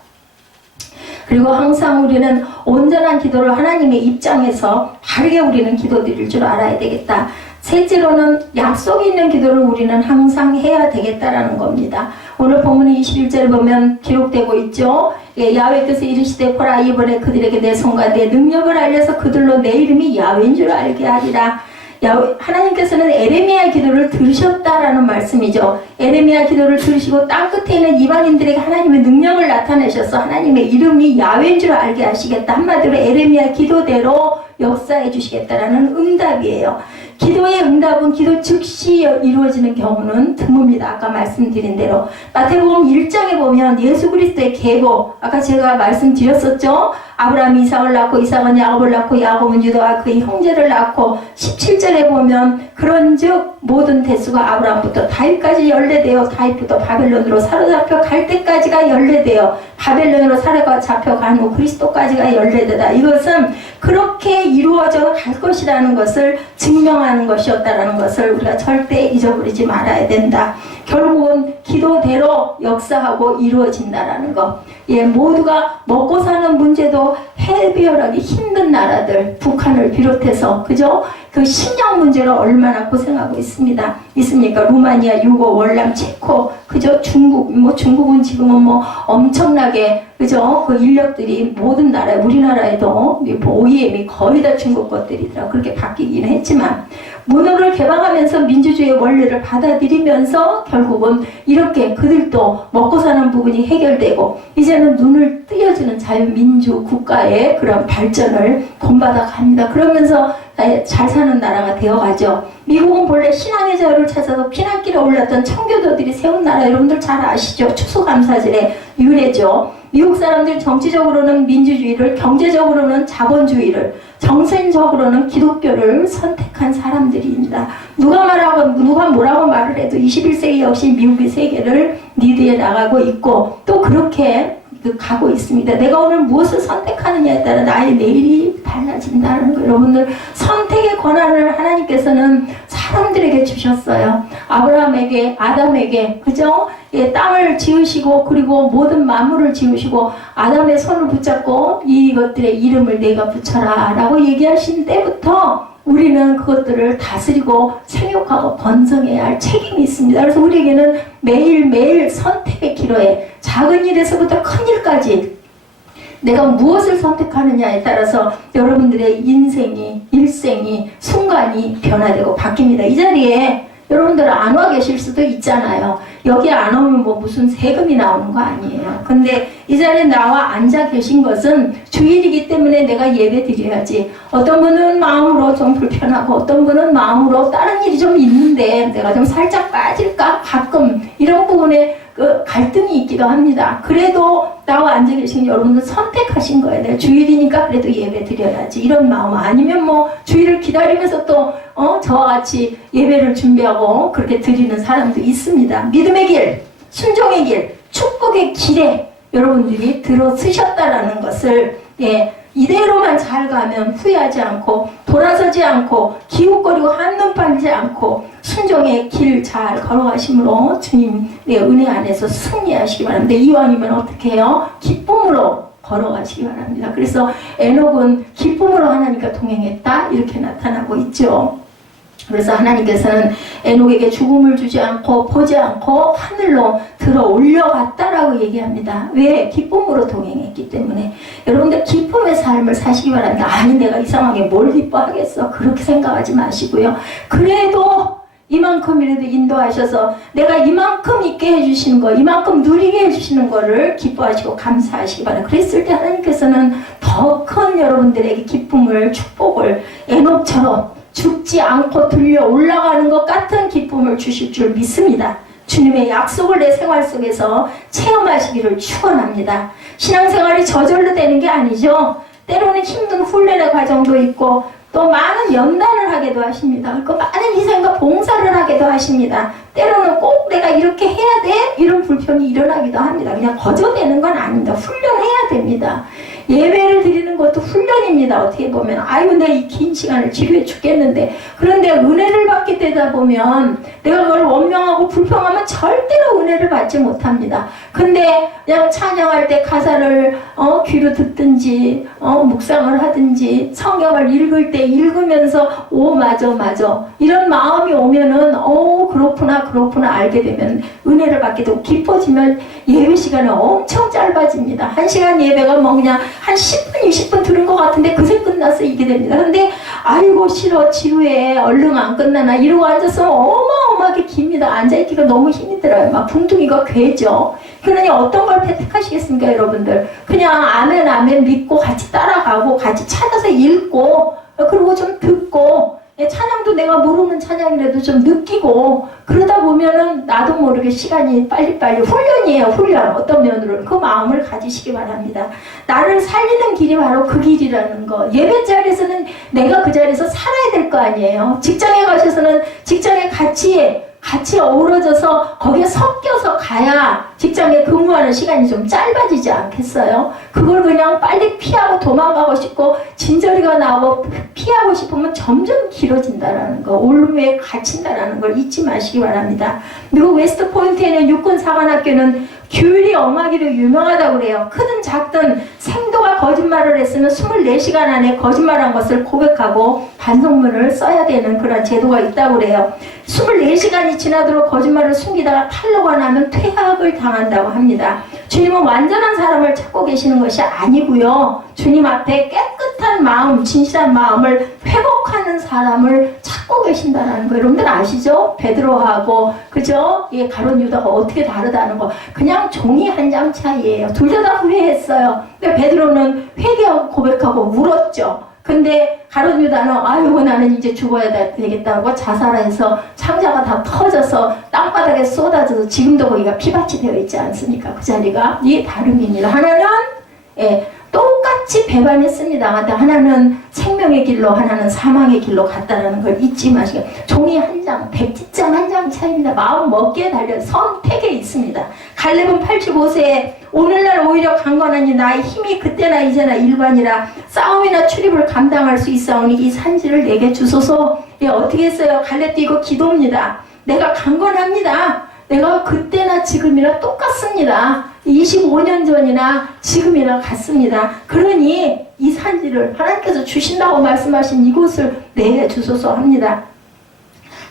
그리고 항상 우리는 온전한 기도를 하나님의 입장에서 바르게 우리는 기도드릴 줄 알아야 되겠다. 셋째로는 약속이 있는 기도를 우리는 항상 해야 되겠다라는 겁니다. 오늘 본문 21절을 보면 기록되고 있죠. 야훼께서 이르시되 보라, 이번에 그들에게 내 손과 내 능력을 알려서 그들로 내 이름이 야훼인 줄 알게 하리라. 하나님께서는 에레미야 기도를 들으셨다라는 말씀이죠. 에레미야 기도를 들으시고 땅 끝에 있는 이방인들에게 하나님의 능력을 나타내셔서 하나님의 이름이 야훼인 줄 알게 하시겠다. 한마디로 에레미야 기도대로 역사해 주시겠다라는 응답이에요. 기도의 응답은 기도 즉시 이루어지는 경우는 드뭅니다. 아까 말씀드린 대로 마태복음 1장에 보면 예수 그리스도의 계보, 아까 제가 말씀드렸었죠. 아브라함이 이삭을 낳고 이삭은 야곱을 낳고 야곱은 유다와 그의 형제를 낳고 17절에 보면 그런즉 모든 대수가 아브라함부터 다윗까지 연례되어 다윗부터 바벨론으로 사로잡혀 갈 때까지가 연례되어 바벨론으로 사로잡혀 간 후 그리스도까지가 연례되다. 이것은 그렇게 이루어져 갈 것이라는 것을 증명하는 것이었다라는 것을 우리가 절대 잊어버리지 말아야 된다. 결국은 기도대로 역사하고 이루어진다라는 것. 모두가 먹고 사는 문제도 해결하기 힘든 나라들, 북한을 비롯해서, 그죠? 그 식량 문제로 얼마나 고생하고 있습니까? 루마니아, 유고, 월남, 체코, 그죠? 중국은 지금은 엄청나게, 그죠? 그 인력들이 모든 나라에, 우리나라에도 OEM이 거의 다 중국 것들이더라. 그렇게 바뀌긴 했지만, 문호를 개방하면서 민주주의의 원리를 받아들이면서 결국은 이렇게 그들도 먹고 사는 부분이 해결되고, 이제는 눈을 띄어주는 자유민주 국가의 그런 발전을 본받아 갑니다. 그러면서 잘 사는 나라가 되어가죠. 미국은 본래 신앙의 자유를 찾아서 피난길에 올랐던 청교도들이 세운 나라, 여러분들 잘 아시죠? 추수감사절의 유래죠. 미국 사람들 정치적으로는 민주주의를, 경제적으로는 자본주의를, 정신적으로는 기독교를 선택한 사람들입니다. 누가 뭐라고 말을 해도 21세기 역시 미국이 세계를 리드해 나가고 있고 또 그렇게 가고 있습니다. 내가 오늘 무엇을 선택하느냐에 따라 나의 내일이 달라진다는 거. 여러분들, 선택의 권한을 하나님께서는 사람들에게 주셨어요. 아브라함에게, 아담에게, 그죠? 땅을 지으시고 그리고 모든 만물을 지으시고 아담의 손을 붙잡고 이것들의 이름을 내가 붙여라 라고 얘기하신 때부터 우리는 그것들을 다스리고 생육하고 번성해야 할 책임이 있습니다. 그래서 우리에게는 매일매일 선택의 기로에 작은 일에서부터 큰 일까지 내가 무엇을 선택하느냐에 따라서 여러분들의 인생이, 일생이, 순간이 변화되고 바뀝니다. 이 자리에 여러분들 안 와 계실 수도 있잖아요. 여기 안 오면 뭐 무슨 세금이 나오는 거 아니에요. 근데 이 자리에 나와 앉아 계신 것은 주일이기 때문에 내가 예배 드려야지. 어떤 분은 마음으로 좀 불편하고 어떤 분은 마음으로 다른 일이 좀 있는데 내가 좀 살짝 빠질까? 가끔 이런 부분에 그 갈등이 있기도 합니다. 그래도 나와 앉아 계신 여러분들 선택하신 거예요. 내가 주일이니까 그래도 예배 드려야지. 이런 마음. 아니면 뭐 주일을 기다리면서 또 저와 같이 예배를 준비하고 그렇게 드리는 사람도 있습니다. 믿음의 길, 순종의 길, 축복의 길에 여러분들이 들어서셨다라는 것을 이대로만 잘 가면 후회하지 않고 돌아서지 않고 기웃거리고 한눈 팔지 않고 순종의 길 잘 걸어가심으로 주님의 은혜 안에서 승리하시기 바랍니다. 이왕이면 어떻게 해요? 기쁨으로 걸어가시기 바랍니다. 그래서 에녹은 기쁨으로 하나님과 동행했다 이렇게 나타나고 있죠. 그래서 하나님께서는 에녹에게 죽음을 주지 않고 보지 않고 하늘로 들어 올려갔다라고 얘기합니다. 왜? 기쁨으로 동행했기 때문에. 여러분들 기쁨의 삶을 사시기 바랍니다. 아니 내가 이상하게 뭘 기뻐하겠어. 그렇게 생각하지 마시고요. 그래도 이만큼이라도 인도하셔서 내가 이만큼 있게 해주시는 거, 이만큼 누리게 해주시는 거를 기뻐하시고 감사하시기 바랍니다. 그랬을 때 하나님께서는 더 큰 여러분들에게 기쁨을, 축복을 에녹처럼 죽지 않고 들려 올라가는 것 같은 기쁨을 주실 줄 믿습니다. 주님의 약속을 내 생활 속에서 체험하시기를 축원합니다. 신앙생활이 저절로 되는 게 아니죠. 때로는 힘든 훈련의 과정도 있고 또 많은 연단을 하기도 하십니다. 그 많은 희생과 봉사를 하기도 하십니다. 때로는 꼭 내가 이렇게 해야 돼? 이런 불평이 일어나기도 합니다. 그냥 거저되는 건 아닙니다. 훈련해야 됩니다. 예배를 드리는 것도 훈련입니다. 어떻게 보면 아유 내가 이 긴 시간을 지루해 죽겠는데 그런데 은혜를 받게 되다 보면 내가 그걸 원망하고 불평하면 절대로 은혜를 받지 못합니다. 근데 그냥 찬양할 때 가사를 귀로 듣든지 묵상을 하든지 성경을 읽을 때 읽으면서 오 맞아 이런 마음이 오면은 그렇구나 알게 되면 은혜를 받게 되고 기뻐지면 예배 시간이 엄청 짧아집니다. 1시간 예배가 뭐 그냥 한 10분 20분 들은 것 같은데 그새 끝났어 이게 됩니다. 근데 아이고 싫어 지루해 얼른 안 끝나나 이러고 앉아서 어마어마하게 깁니다. 앉아있기가 너무 힘이 들어요. 막 붕둥이가 괴죠. 그러니 어떤 걸 택하시겠습니까 여러분들? 그냥 아멘 믿고 같이 따라가고 같이 찾아서 읽고 그리고 좀 듣고 찬양도 내가 모르는 찬양이라도 좀 느끼고 그러다 보면은 나도 모르게 시간이 빨리빨리 훈련이에요. 훈련. 어떤 면으로 그 마음을 가지시기 바랍니다. 나를 살리는 길이 바로 그 길이라는 거. 예배 자리에서는 내가 그 자리에서 살아야 될 거 아니에요. 직장에 가셔서는 직장에 같이 어우러져서 거기에 섞여서 가야 직장에 근무하는 시간이 좀 짧아지지 않겠어요? 그걸 그냥 빨리 피하고 도망가고 싶고 진저리가 나오고 피하고 싶으면 점점 길어진다라는 거, 올무에 갇힌다라는 걸 잊지 마시기 바랍니다. 미국 웨스트포인트에 있는 육군사관학교는 규율이 엄하기로 유명하다고 그래요. 크든 작든 생도가 거짓말을 했으면 24시간 안에 거짓말한 것을 고백하고 반성문을 써야 되는 그런 제도가 있다고 그래요. 24시간이 지나도록 거짓말을 숨기다가 탄로가 나면 퇴학을 당한다고 합니다. 주님은 완전한 사람을 찾고 계시는 것이 아니고요. 주님 앞에 깨끗한 마음, 진실한 마음을 회복하는 사람을 찾고 계신다는 거 여러분들 아시죠? 베드로하고 그죠? 가룟 유다가 어떻게 다르다는 거 그냥 종이 한 장 차이예요. 둘 다 후회했어요. 근데 베드로는 회개하고 고백하고 울었죠. 근데 가룟 유다는 아이고 나는 이제 죽어야 되겠다고 자살해서 창자가 다 터져서 땅바닥에 쏟아져서 지금도 거기가 피밭이 되어 있지 않습니까? 그 자리가 이게 다름입니다. 하나는 똑같이 배반했습니다. 하나는 생명의 길로 하나는 사망의 길로 갔다라는 걸 잊지 마시고 종이 한 장, 백지장 한 장 차이입니다. 마음 먹기에 달려 선택에 있습니다. 갈렙은 85세에 오늘날 오히려 강건하니 나의 힘이 그때나 이제나 일반이라 싸움이나 출입을 감당할 수 있사오니 이 산지를 내게 주소서. 어떻게 했어요? 갈렙도 이거 기도입니다. 내가 강건합니다. 내가 그때나 지금이나 똑같습니다. 25년 전이나 지금이나 같습니다. 그러니 이 산지를 하나님께서 주신다고 말씀하신 이곳을 내게 주소서 합니다.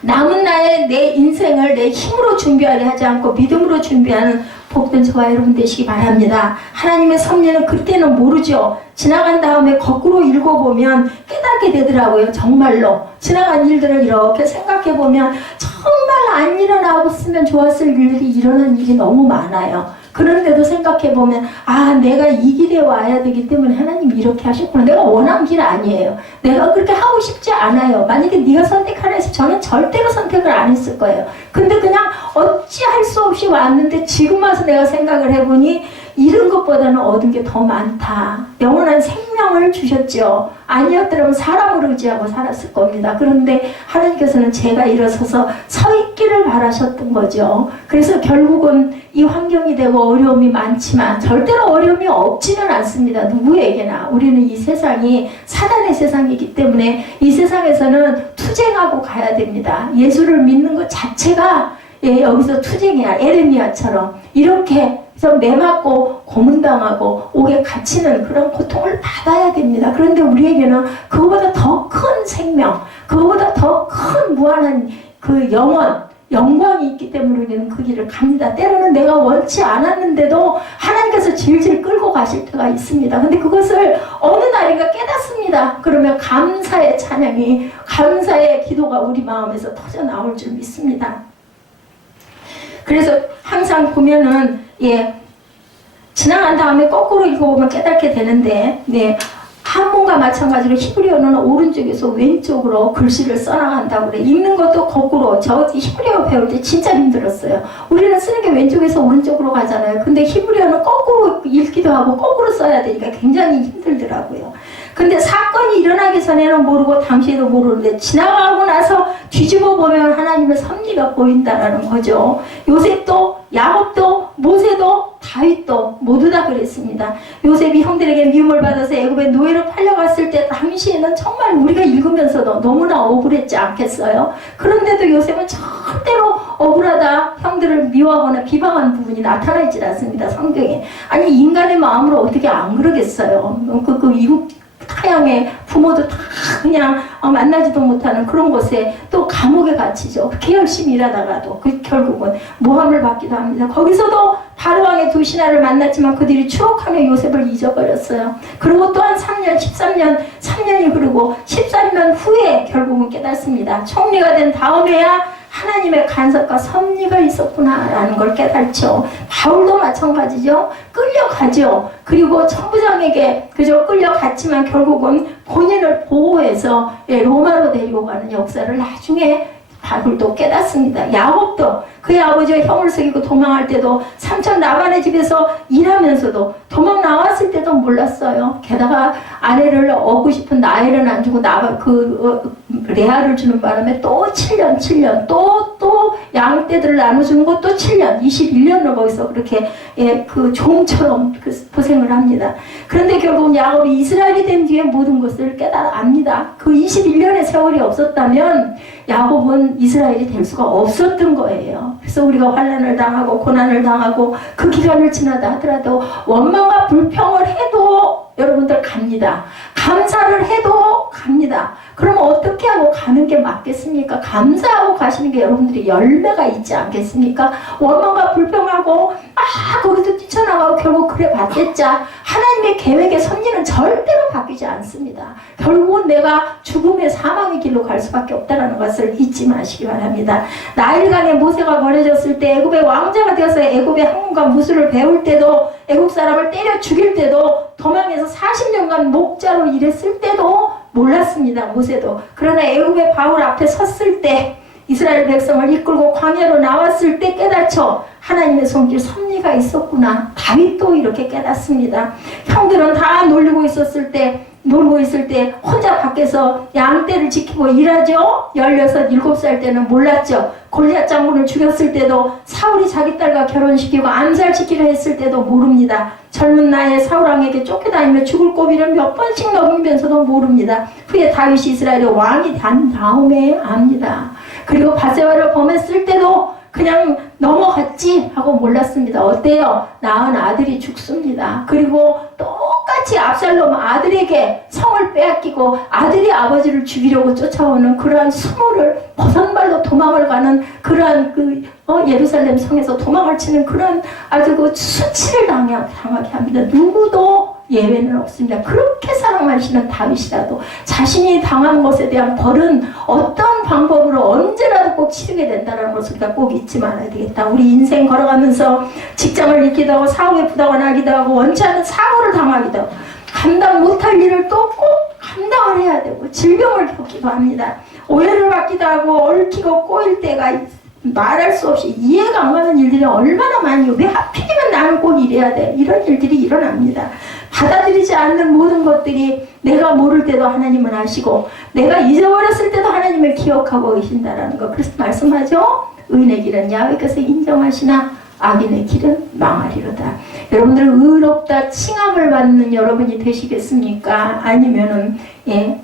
남은 나의 내 인생을 내 힘으로 준비하려 하지 않고 믿음으로 준비하는 복된 저와 여러분 되시기 바랍니다. 하나님의 섭리는 그때는 모르죠. 지나간 다음에 거꾸로 읽어보면 깨닫게 되더라고요. 정말로 지나간 일들을 이렇게 생각해보면 정말 안 일어나고 쓰면 좋았을 일들이 일어난 일이 너무 많아요. 그런데도 생각해보면 내가 이 길에 와야 되기 때문에 하나님이 이렇게 하셨구나. 내가 원한 길 아니에요. 내가 그렇게 하고 싶지 않아요. 만약에 네가 선택하라 해서 저는 절대로 선택을 안 했을 거예요. 근데 그냥 어찌할 수 없이 왔는데 지금 와서 내가 생각을 해보니 잃은 것보다는 얻은 게 더 많다. 영원한 생명을 주셨죠. 아니었더라면 사람을 의지하고 살았을 겁니다. 그런데 하나님께서는 제가 일어서서 서 있기를 바라셨던 거죠. 그래서 결국은 이 환경이 되고 어려움이 많지만 절대로 어려움이 없지는 않습니다. 누구에게나. 우리는 이 세상이 사단의 세상이기 때문에 이 세상에서는 투쟁하고 가야 됩니다. 예수를 믿는 것 자체가 여기서 투쟁이야. 에레미야처럼 이렇게 그래서 매맞고 고문당하고 옥에 갇히는 그런 고통을 받아야 됩니다. 그런데 우리에게는 그거보다 더 큰 생명, 그거보다 더 큰 무한한 그 영광이 있기 때문에 우리는 그 길을 갑니다. 때로는 내가 원치 않았는데도 하나님께서 질질 끌고 가실 때가 있습니다. 근데 그것을 어느 날인가 깨닫습니다. 그러면 감사의 찬양이, 감사의 기도가 우리 마음에서 터져 나올 줄 믿습니다. 그래서 항상 보면은 지나간 다음에 거꾸로 읽어보면 깨닫게 되는데 한문과 마찬가지로 히브리어는 오른쪽에서 왼쪽으로 글씨를 써나간다고 그래. 읽는 것도 거꾸로. 저 히브리어 배울 때 진짜 힘들었어요. 우리는 쓰는 게 왼쪽에서 오른쪽으로 가잖아요. 근데 히브리어는 거꾸로 읽기도 하고 거꾸로 써야 되니까 굉장히 힘들더라고요. 근데 사건이 일어나기 전에는 모르고 당시에도 모르는데 지나가고 나서 뒤집어 보면 하나님의 섭리가 보인다라는 거죠. 요셉도 야곱도 모세도 다윗도 모두 다 그랬습니다. 요셉이 형들에게 미움을 받아서 애굽에 노예로 팔려갔을 때 당시에는 정말 우리가 읽으면서도 너무나 억울했지 않겠어요? 그런데도 요셉은 절대로 억울하다, 형들을 미워하거나 비방한 부분이 나타나지 않습니다. 성경에. 아니 인간의 마음으로 어떻게 안 그러겠어요? 이국 타양의 부모도 다 그냥 만나지도 못하는 그런 곳에 또 감옥에 갇히죠. 그렇게 열심히 일하다가도 결국은 모함을 받기도 합니다. 거기서도 바로왕의 두 신하를 만났지만 그들이 추억하며 요셉을 잊어버렸어요. 그리고 또한 3년이 흐르고 13년 후에 결국은 깨닫습니다. 총리가 된 다음에야 하나님의 간섭과 섭리가 있었구나라는 걸 깨닫죠. 바울도 마찬가지죠. 끌려가죠. 그리고 천부장에게 그저 끌려갔지만 결국은 본인을 보호해서 로마로 데리고 가는 역사를 나중에 바울도 깨닫습니다. 야곱도 그의 아버지와 형을 속이고 도망할 때도 삼촌 라반의 집에서 일하면서도 도망 나왔을 때도 몰랐어요. 게다가 아내를 얻고 싶은 나엘은 안 주고 레아를 주는 바람에 또 7년 또 양떼들을 나눠주는 것도 7년 21년을 거기서 그렇게 그 종처럼 고생을 합니다. 그런데 결국 야곱이 이스라엘이 된 뒤에 모든 것을 압니다. 그 21년의 세월이 없었다면 야곱은 이스라엘이 될 수가 없었던 거예요. 그래서 우리가 환난을 당하고 고난을 당하고 그 기간을 지나다 하더라도 원망과 불평을 해도 여러분들 갑니다. 감사를 해도 갑니다. 그럼 어떻게 하고 가는 게 맞겠습니까? 감사하고 가시는 게 여러분들이 열매가 있지 않겠습니까? 원망과 불평하고 거기서 뛰쳐나가고 결국 그래 봤겠자 하나님의 계획의 섭리는 절대로 바뀌지 않습니다. 결국은 내가 죽음의 사망의 길로 갈 수밖에 없다는 것을 잊지 마시기 바랍니다. 나일강에 모세가 버려졌을 때 애굽의 왕자가 되어서 애굽의 학문과 무술을 배울 때도 애국 사람을 때려 죽일 때도 도망해서 40년간 목자로 일했을 때도 몰랐습니다. 모세도. 그러나 애굽의 바울 앞에 섰을 때 이스라엘 백성을 이끌고 광야로 나왔을 때 깨닫죠. 하나님의 손길 섭리가 있었구나. 다윗도 이렇게 깨닫습니다. 형들은 다 놀고 있을 때 혼자 밖에서 양떼를 지키고 일하죠. 16, 7살 때는 몰랐죠. 골리앗 장군을 죽였을 때도 사울이 자기 딸과 결혼시키고 암살시키려 했을 때도 모릅니다. 젊은 나이에 사울왕에게 쫓겨다니며 죽을 고비를 몇 번씩 넘기면서도 모릅니다. 후에 다윗이 이스라엘의 왕이 된 다음에 압니다. 그리고 바세바를 범했을 때도 그냥 넘어갔지 하고 몰랐습니다. 어때요? 낳은 아들이 죽습니다. 그리고 똑같이 압살롬 아들에게 성을 빼앗기고 아들이 아버지를 죽이려고 쫓아오는 그러한 수모를 버선발로 도망을 가는 그러한 예루살렘 성에서 도망을 치는 그런 아주 그 수치를 당하게 합니다. 누구도 예외는 없습니다. 그렇게 사랑하시는 다윗이라도 자신이 당한 것에 대한 벌은 어떤 방법으로 언제라도 꼭 치르게 된다는 것을 우리가 꼭 잊지 말아야 되겠다. 우리 인생 걸어가면서 직장을 잃기도 하고 사업에 부담을 하기도 하고 원치 않은 사고를 당하기도 하고 감당 못할 일을 또 꼭 감당을 해야 되고 질병을 겪기도 합니다. 오해를 받기도 하고 얽히고 꼬일 때가 말할 수 없이 이해가 안 가는 일들이 얼마나 많이, 왜 하필이면 나는 꼭 이래야 돼, 이런 일들이 일어납니다. 받아들이지 않는 모든 것들이 내가 모를 때도 하나님은 아시고 내가 잊어버렸을 때도 하나님을 기억하고 계신다라는 거. 그래서 말씀하죠. 의인의 길은 야훼께서 인정하시나 악인의 길은 망하리로다. 여러분들은 의롭다 칭함을 받는 여러분이 되시겠습니까? 아니면은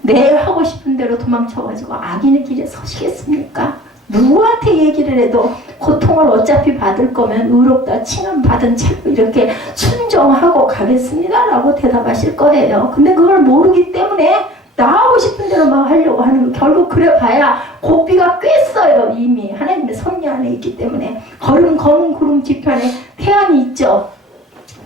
내 하고 싶은 대로 도망쳐가지고 악인의 길에 서시겠습니까? 누구한테 얘기를 해도 고통을 어차피 받을 거면 의롭다 칭함 받은 채로 이렇게 순종하고 가겠습니다 라고 대답하실 거예요. 근데 그걸 모르기 때문에 나 하고 싶은 대로 막 하려고 하는 거. 결국 그래 봐야 고비가 꽤 써요. 이미 하나님의 섭리 안에 있기 때문에. 검은 구름 뒤편에 태양이 있죠.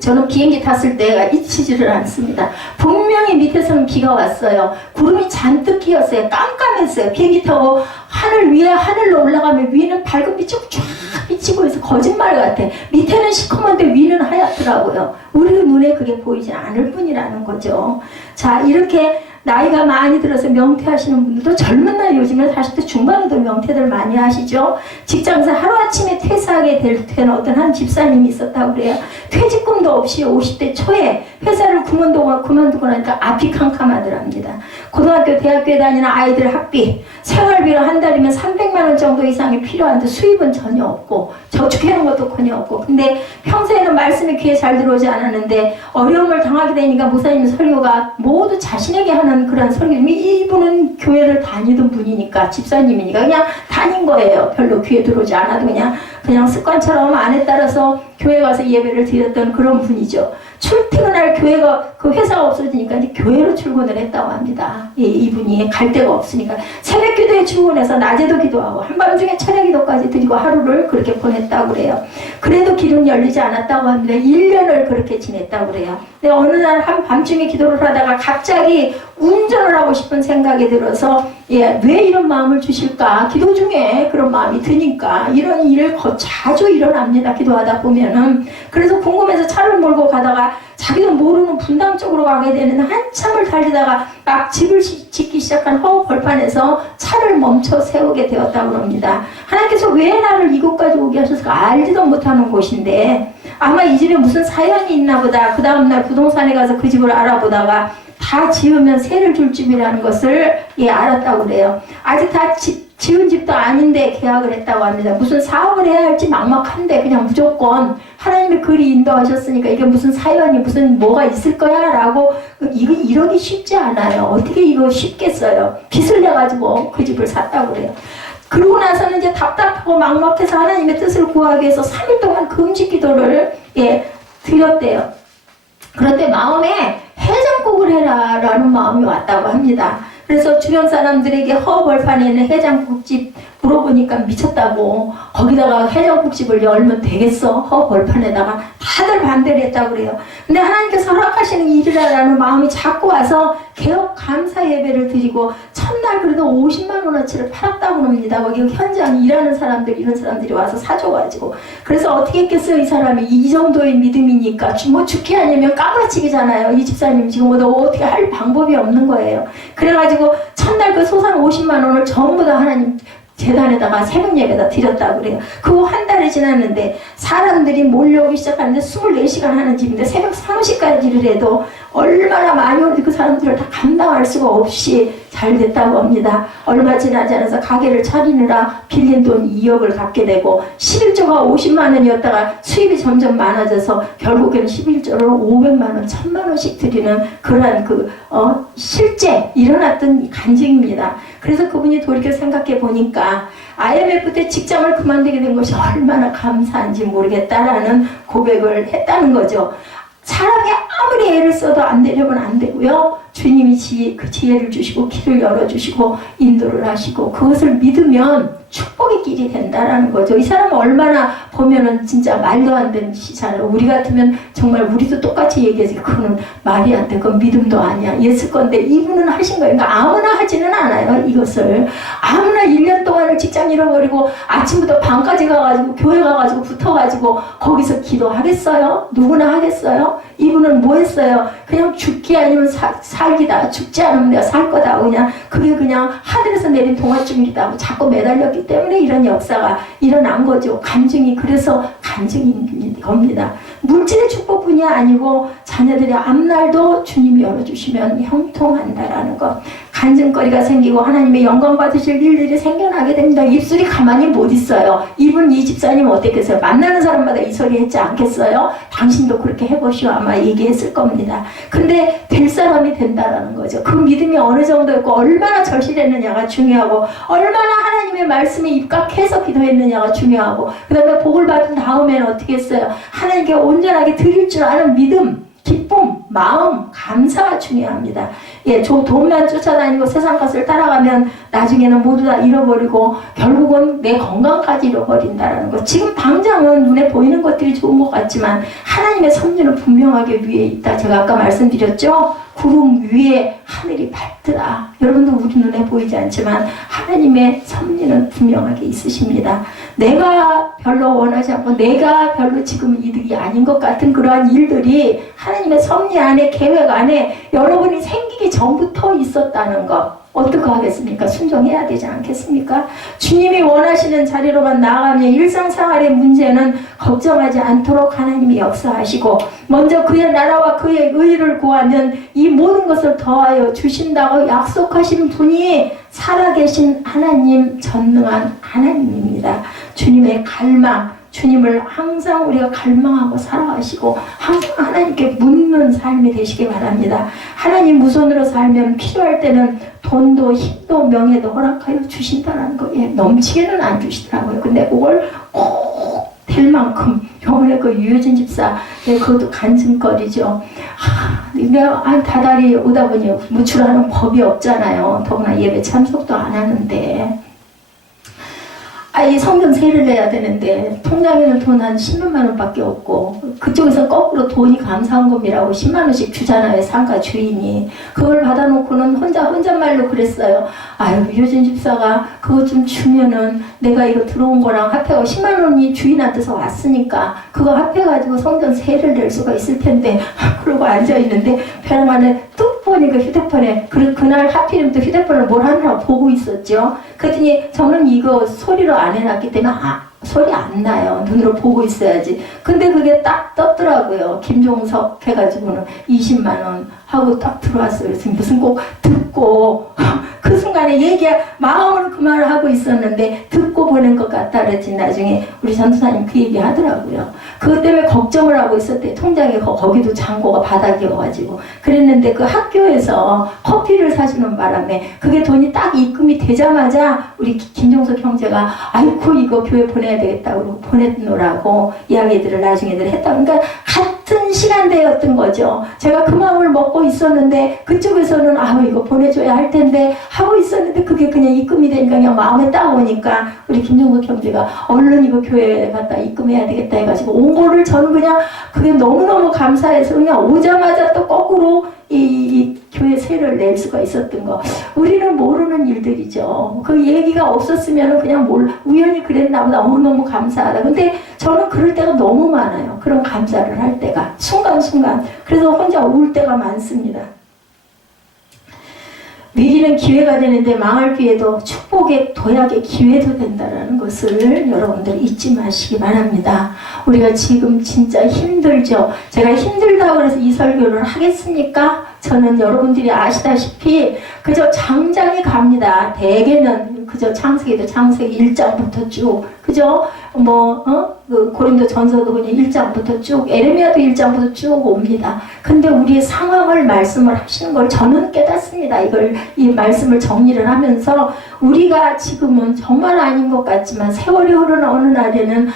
저는 비행기 탔을 때가 잊히지를 않습니다. 분명히 밑에서는 비가 왔어요. 구름이 잔뜩 끼었어요. 깜깜했어요. 비행기 타고 하늘 위에 하늘로 올라가면 위는 밝은 빛이 쫙 비치고 있어. 거짓말 같아. 밑에는 시커먼데 위는 하얗더라고요. 우리 눈에 그게 보이지 않을 뿐이라는 거죠. 자, 이렇게 나이가 많이 들어서 명퇴하시는 분들도 젊은 나이, 요즘에 40대 중반에도 명퇴들 많이 하시죠. 직장에서 하루아침에 퇴사하게 된 어떤 한 집사님이 있었다고 그래요. 퇴직금도 없이 50대 초에 회사를 그만두고 나니까 앞이 캄캄하더랍니다. 고등학교, 대학교에 다니는 아이들 학비, 생활비로 한 달이면 300만 원 정도 이상이 필요한데 수입은 전혀 없고 저축해놓은 것도 없고, 근데 평소에는 말씀이 귀에 잘 들어오지 않았는데 어려움을 당하게 되니까 목사님 설교가 모두 자신에게 하는 그런 설교님이, 이분은 교회를 다니던 분이니까, 집사님이니까 그냥 다닌 거예요. 별로 귀에 들어오지 않아도 그냥 습관처럼 안에 따라서 교회 가서 예배를 드렸던 그런 분이죠. 출퇴근할 그 회사가 없어지니까 이제 교회로 출근을 했다고 합니다. 이분이 갈 데가 없으니까 새벽 기도에 출근해서 낮에도 기도하고 한밤중에 철야 기도까지 드리고 하루를 그렇게 보냈다고 그래요. 그래도 길은 열리지 않았다고 합니다. 1년을 그렇게 지냈다고 그래요. 근데 어느 날 한밤중에 기도를 하다가 갑자기 운전을 하고 싶은 생각이 들어서 왜 이런 마음을 주실까? 기도 중에 그런 마음이 드니까 이런 일을 자주 일어납니다. 기도하다 보면은. 그래서 궁금해서 차를 몰고 가다가 자기도 모르는 분당 쪽으로 가게 되는, 한참을 달리다가 막 집을 짓기 시작한 허브 벌판에서 차를 멈춰 세우게 되었다고 합니다. 하나님께서 왜 나를 이곳까지 오게 하셨을까? 알지도 못하는 곳인데 아마 이 집에 무슨 사연이 있나 보다. 그 다음날 부동산에 가서 그 집을 알아보다가 다 지으면 세를 줄 집이라는 것을 알았다고 그래요. 아직 다 지은 집도 아닌데 계약을 했다고 합니다. 무슨 사업을 해야 할지 막막한데 그냥 무조건 하나님의 글이 인도하셨으니까 이게 무슨 사연이 무슨 뭐가 있을 거야 라고, 이거 이러기 쉽지 않아요. 어떻게 이거 쉽겠어요. 빚을 내가지고 그 집을 샀다고 그래요. 그러고 나서는 이제 답답하고 막막해서 하나님의 뜻을 구하기 위해서 3일 동안 금식 기도를 드렸대요. 그런데 마음에 해장국을 해라 라는 마음이 왔다고 합니다. 그래서 주변 사람들에게 허벌판에 있는 해장국집 물어보니까 미쳤다고, 거기다가 해장국집을 열면 되겠어? 허벌판에다가 다들 반대를 했다고 그래요. 근데 하나님께서 허락하시는 일이라는 마음이 자꾸 와서 개업 감사 예배를 드리고 첫날 그래도 50만 원어치를 팔았다고 합니다. 거기 현장 일하는 사람들, 이런 사람들이 와서 사줘가지고. 그래서 어떻게 했겠어요? 이 사람이 이 정도의 믿음이니까 뭐 죽게 아니면 까무라치기잖아요. 이 집사님 지금 어떻게 할 방법이 없는 거예요. 그래가지고 첫날 그 소산 50만 원을 전부 다 하나님 재단에다가 새벽 예배다 드렸다고 그래요. 그거 한 달이 지났는데 사람들이 몰려오기 시작하는데 24시간 하는 집인데 새벽 3시까지를 해도 얼마나 많이 오는지 그 사람들을 다 감당할 수가 없이 잘 됐다고 합니다. 얼마 지나지 않아서 가게를 차리느라 빌린 돈 2억을 갚게 되고 11조가 50만 원이었다가 수입이 점점 많아져서 결국에는 11조를 500만 원, 1000만 원씩 드리는 그러한 실제 일어났던 간증입니다. 그래서 그분이 돌이켜 생각해 보니까 IMF 때 직장을 그만두게 된 것이 얼마나 감사한지 모르겠다라는 고백을 했다는 거죠. 사람이 아무리 애를 써도 안 되려면 안 되고요. 주님이 그 지혜를 주시고 길을 열어주시고 인도를 하시고 그것을 믿으면 축복의 길이 된다라는 거죠. 이 사람은 얼마나 보면은 진짜 말도 안 되는 짓이잖아요. 우리 같으면 정말 우리도 똑같이 얘기해서 그거는 말이 안 돼. 그건 믿음도 아니야. 있을 건데 이분은 하신 거예요. 그러니까 아무나 하지는 않아요. 이것을. 아무나 1년 동안을 직장 잃어버리고 아침부터 밤까지 가가지고 교회 가가지고 붙어가지고 거기서 기도하겠어요? 누구나 하겠어요? 이분은 뭐 했어요? 그냥 죽기 아니면 살기다. 죽지 않으면 내가 살 거다. 그게 그냥 하늘에서 내린 동화줄이다 하고 자꾸 매달렸기 때문에 이런 역사가 일어난 거죠. 그래서 간증인 겁니다. 물질의 축복뿐이 아니고 자녀들의 앞날도 주님이 열어주시면 형통한다라는 것. 간증거리가 생기고 하나님의 영광 받으실 일들이 생겨나게 됩니다. 입술이 가만히 못 있어요. 이 집사님 어땠겠어요? 만나는 사람마다 이 소리 했지 않겠어요? 당신도 그렇게 해보시오 아마 얘기했을 겁니다. 근데 될 사람이 된다라는 거죠. 그 믿음이 어느 정도였고 얼마나 절실했느냐가 중요하고 얼마나 하나님의 말씀에 입각해서 기도했느냐가 중요하고 그 다음에 복을 받은 다음에는 어떻게 했어요? 하나님께 온전하게 드릴 줄 아는 믿음, 기쁨, 마음, 감사가 중요합니다. 돈만 쫓아다니고 세상 것을 따라가면 나중에는 모두 다 잃어버리고 결국은 내 건강까지 잃어버린다는 것. 지금 당장은 눈에 보이는 것들이 좋은 것 같지만 하나님의 섭리는 분명하게 위에 있다. 제가 아까 말씀드렸죠? 구름 위에 하늘이 밝더라. 여러분도 우리 눈에 보이지 않지만 하나님의 섭리는 분명하게 있으십니다. 내가 별로 원하지 않고 내가 별로 지금 이득이 아닌 것 같은 그러한 일들이 하나님의 섭리 안에 계획 안에 여러분이 생기기 전부터 있었다는 것. 어떻게 하겠습니까? 순종해야 되지 않겠습니까? 주님이 원하시는 자리로만 나아가면 일상생활의 문제는 걱정하지 않도록 하나님이 역사하시고 먼저 그의 나라와 그의 의를 구하면 이 모든 것을 더하여 주신다고 약속하신 분이 살아계신 하나님, 전능한 하나님입니다. 주님의 갈망, 주님을 항상 우리가 갈망하고 살아가시고 항상 하나님께 묻는 삶이 되시기 바랍니다. 하나님 무손으로 살면 필요할 때는 돈도 힘도 명예도 허락하여 주신다는 거예요. 넘치게는 안 주시더라고요. 근데 그걸 꼭 될 만큼 요번에 그 유효진 집사 그것도 간증거리죠. 내가 다달이 오다 보니 무출하는 법이 없잖아요. 더구나 예배 참석도 안 하는데 이 성경 세를 내야 되는데 통장에는 돈 한 10만 원밖에 없고 그쪽에서 거꾸로 돈이 감사한금이라고 10만 원씩 주잖아요. 상가 주인이. 그걸 받아놓고는 혼잣말로 그랬어요. 유효진 집사가 그거 좀 주면은 내가 이거 들어온 거랑 합해가 10만 원이 주인한테서 왔으니까 그거 합해가지고 성전 세를 낼 수가 있을 텐데 그러고 앉아있는데 벼랑 안에 뚝 보니까 휴대폰에 그날 하필이면 또 휴대폰을 뭘 하느라고 보고 있었죠. 그랬더니 저는 이거 소리로 안 해놨기 때문에 소리 안 나요. 눈으로 보고 있어야지. 근데 그게 딱 떴더라고요. 김종석 해가지고는 20만 원 하고 딱 들어왔어요. 그래서 무슨 꼭 듣고 그 순간에 마음으로 그 말을 하고 있었는데 듣고 보낸 것 같다 그랬지. 나중에 우리 전도사님 그 얘기 하더라고요. 그것 때문에 걱정을 하고 있었대. 통장에 거기도 잔고가 바닥이어가지고 그랬는데 그 학교에서 커피를 사주는 바람에 그게 돈이 딱 입금이 되자마자 우리 김종석 형제가 아이고 이거 교회 보내야 되겠다고 보내놓으라고 이야기들을 나중에들 했다. 그러니까 같은 시간대였던 거죠. 제가 그 마음을 먹고 있었는데 그쪽에서는 이거 보내줘야 할 텐데 하고 있었는데 그게 그냥 입금이 되니까 그냥 마음에 딱 오니까 우리 김종석 형제가 얼른 이거 교회에 갖다 입금해야 되겠다 해가지고 온 거를 저는 그냥 그게 너무너무 감사해서 그냥 오자마자 또 거꾸로 이 교회 세를 낼 수가 있었던 거. 우리는 모르는 일들이죠. 그 얘기가 없었으면 그냥 우연히 그랬나 보다. 너무너무 감사하다. 근데 저는 그럴 때가 너무 많아요. 그런 감사를 할 때가. 순간순간. 그래서 혼자 울 때가 많습니다. 위기는 기회가 되는데 망할 기회도 축복의 도약의 기회도 된다는 것을 여러분들 잊지 마시기 바랍니다. 우리가 지금 진짜 힘들죠. 제가 힘들다고 해서 이 설교를 하겠습니까? 저는 여러분들이 아시다시피 그저 장장이 갑니다. 대개는 그저 창세기도 창세기 1장부터 쭉, 그죠? 그 고린도 전서도 그냥 1장부터 쭉, 에레미야도 1장부터 쭉 옵니다. 근데 우리의 상황을 말씀을 하시는 걸 저는 깨닫습니다. 이 말씀을 정리를 하면서 우리가 지금은 정말 아닌 것 같지만 세월이 흐르는 어느 날에는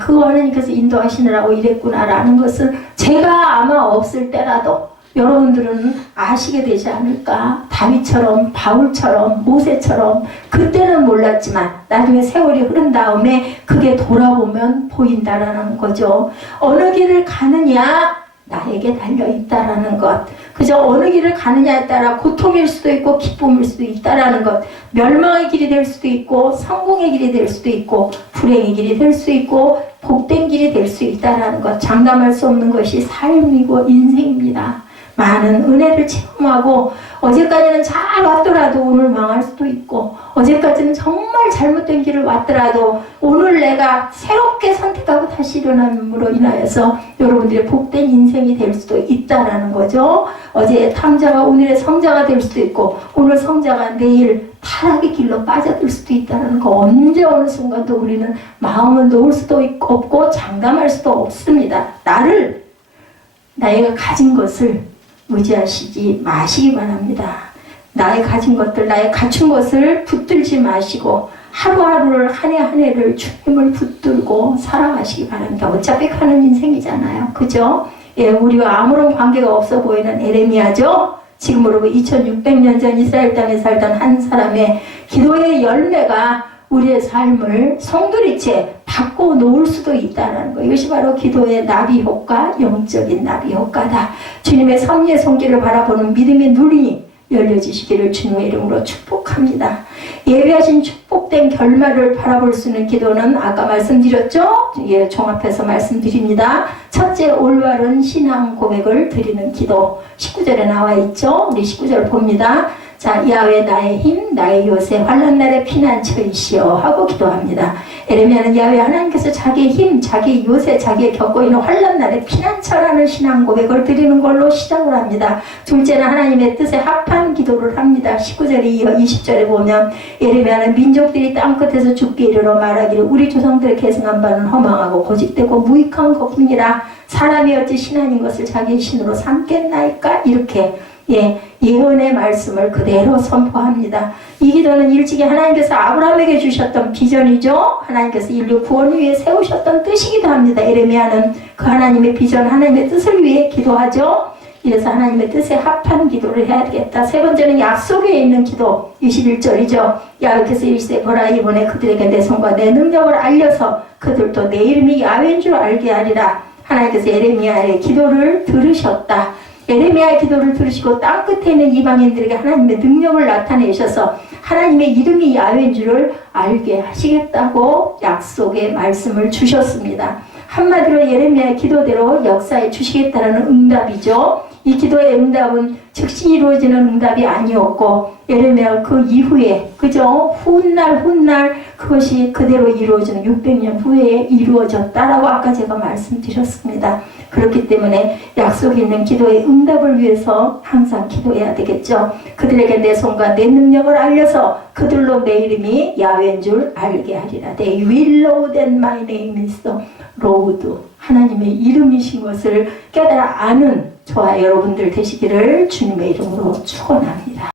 그거 하나님께서 인도하시느라고 이랬구나라는 것을 제가 아마 없을 때라도 여러분들은 아시게 되지 않을까? 다윗처럼, 바울처럼, 모세처럼 그때는 몰랐지만 나중에 세월이 흐른 다음에 그게 돌아보면 보인다라는 거죠. 어느 길을 가느냐? 나에게 달려있다라는 것. 그저 어느 길을 가느냐에 따라 고통일 수도 있고 기쁨일 수도 있다라는 것. 멸망의 길이 될 수도 있고 성공의 길이 될 수도 있고 불행의 길이 될 수 있고 복된 길이 될 수 있다라는 것. 장담할 수 없는 것이 삶이고 인생입니다. 많은 은혜를 체험하고 어제까지는 잘 왔더라도 오늘 망할 수도 있고 어제까지는 정말 잘못된 길을 왔더라도 오늘 내가 새롭게 선택하고 다시 일어남으로 인하여서 여러분들의 복된 인생이 될 수도 있다라는 거죠. 어제의 탕자가 오늘의 성자가 될 수도 있고 오늘 성자가 내일 타락의 길로 빠져들 수도 있다는 거. 언제 어느 순간도 우리는 마음을 놓을 수도 없고 장담할 수도 없습니다. 나이가 가진 것을 의지하시지 마시기 바랍니다. 나의 가진 것들, 나의 갖춘 것을 붙들지 마시고 하루하루를 한 해 한 해를 주님을 붙들고 살아가시기 바랍니다. 어차피 가는 인생이잖아요. 그죠? 예, 우리와 아무런 관계가 없어 보이는 에레미야죠. 지금으로 2600년 전 이스라엘 땅에 살던 한 사람의 기도의 열매가 우리의 삶을 송두리째 바꿔놓을 수도 있다는 거. 이것이 바로 기도의 나비 효과, 영적인 나비 효과다. 주님의 섭리의 손길을 바라보는 믿음의 눈이 열려지시기를 주님의 이름으로 축복합니다. 예비하신 축복된 결말을 바라볼 수 있는 기도는 아까 말씀드렸죠? 예, 종합해서 말씀드립니다. 첫째, 올바른 신앙 고백을 드리는 기도. 19절에 나와 있죠? 우리 19절 봅니다. 자, 야훼 나의 힘, 나의 요새, 환난 날의 피난처이시여 하고 기도합니다. 에레미야는 야훼 하나님께서 자기의 힘, 자기의 요새, 자기의 겪고 있는 환난 날의 피난처라는 신앙 고백을 드리는 걸로 시작을 합니다. 둘째는 하나님의 뜻에 합한 기도를 합니다. 19절에 이어 20절에 보면 에레미야는 민족들이 땅끝에서 죽게 이르러 말하기를 우리 조상들의 계승한 바는 허망하고 고집되고 무익한 것뿐이라 사람이 어찌 신 아닌 것을 자기의 신으로 삼겠나이까? 이렇게 예언의 말씀을 그대로 선포합니다. 이 기도는 일찍이 하나님께서 아브라함에게 주셨던 비전이죠. 하나님께서 인류 구원을 위해 세우셨던 뜻이기도 합니다. 에레미야는 그 하나님의 비전, 하나님의 뜻을 위해 기도하죠. 이래서 하나님의 뜻에 합한 기도를 해야 되겠다. 세 번째는 약속에 있는 기도, 21절이죠. 야훼께서 이르시되 보라 이번에 그들에게 내 손과 내 능력을 알려서 그들도 내 이름이 야훼인 줄 알게 하리라. 하나님께서 에레미야의 기도를 들으셨다. 에레미야의 기도를 들으시고 땅끝에 있는 이방인들에게 하나님의 능력을 나타내셔서 하나님의 이름이 야훼인 줄을 알게 하시겠다고 약속의 말씀을 주셨습니다. 한마디로 에레미야의 기도대로 역사에 주시겠다는 응답이죠. 이 기도의 응답은 즉시 이루어지는 응답이 아니었고 에레미야가 그 이후에 그죠? 훗날 그것이 그대로 이루어지는 600년 후에 이루어졌다라고 아까 제가 말씀드렸습니다. 그렇기 때문에 약속 있는 기도의 응답을 위해서 항상 기도해야 되겠죠. 그들에게 내 손과 내 능력을 알려서 그들로 내 이름이 야훼인 줄 알게 하리라. They will know that my name is the Lord. 하나님의 이름이신 것을 깨달아 아는 저와 여러분들 되시기를 주님의 이름으로 축원합니다.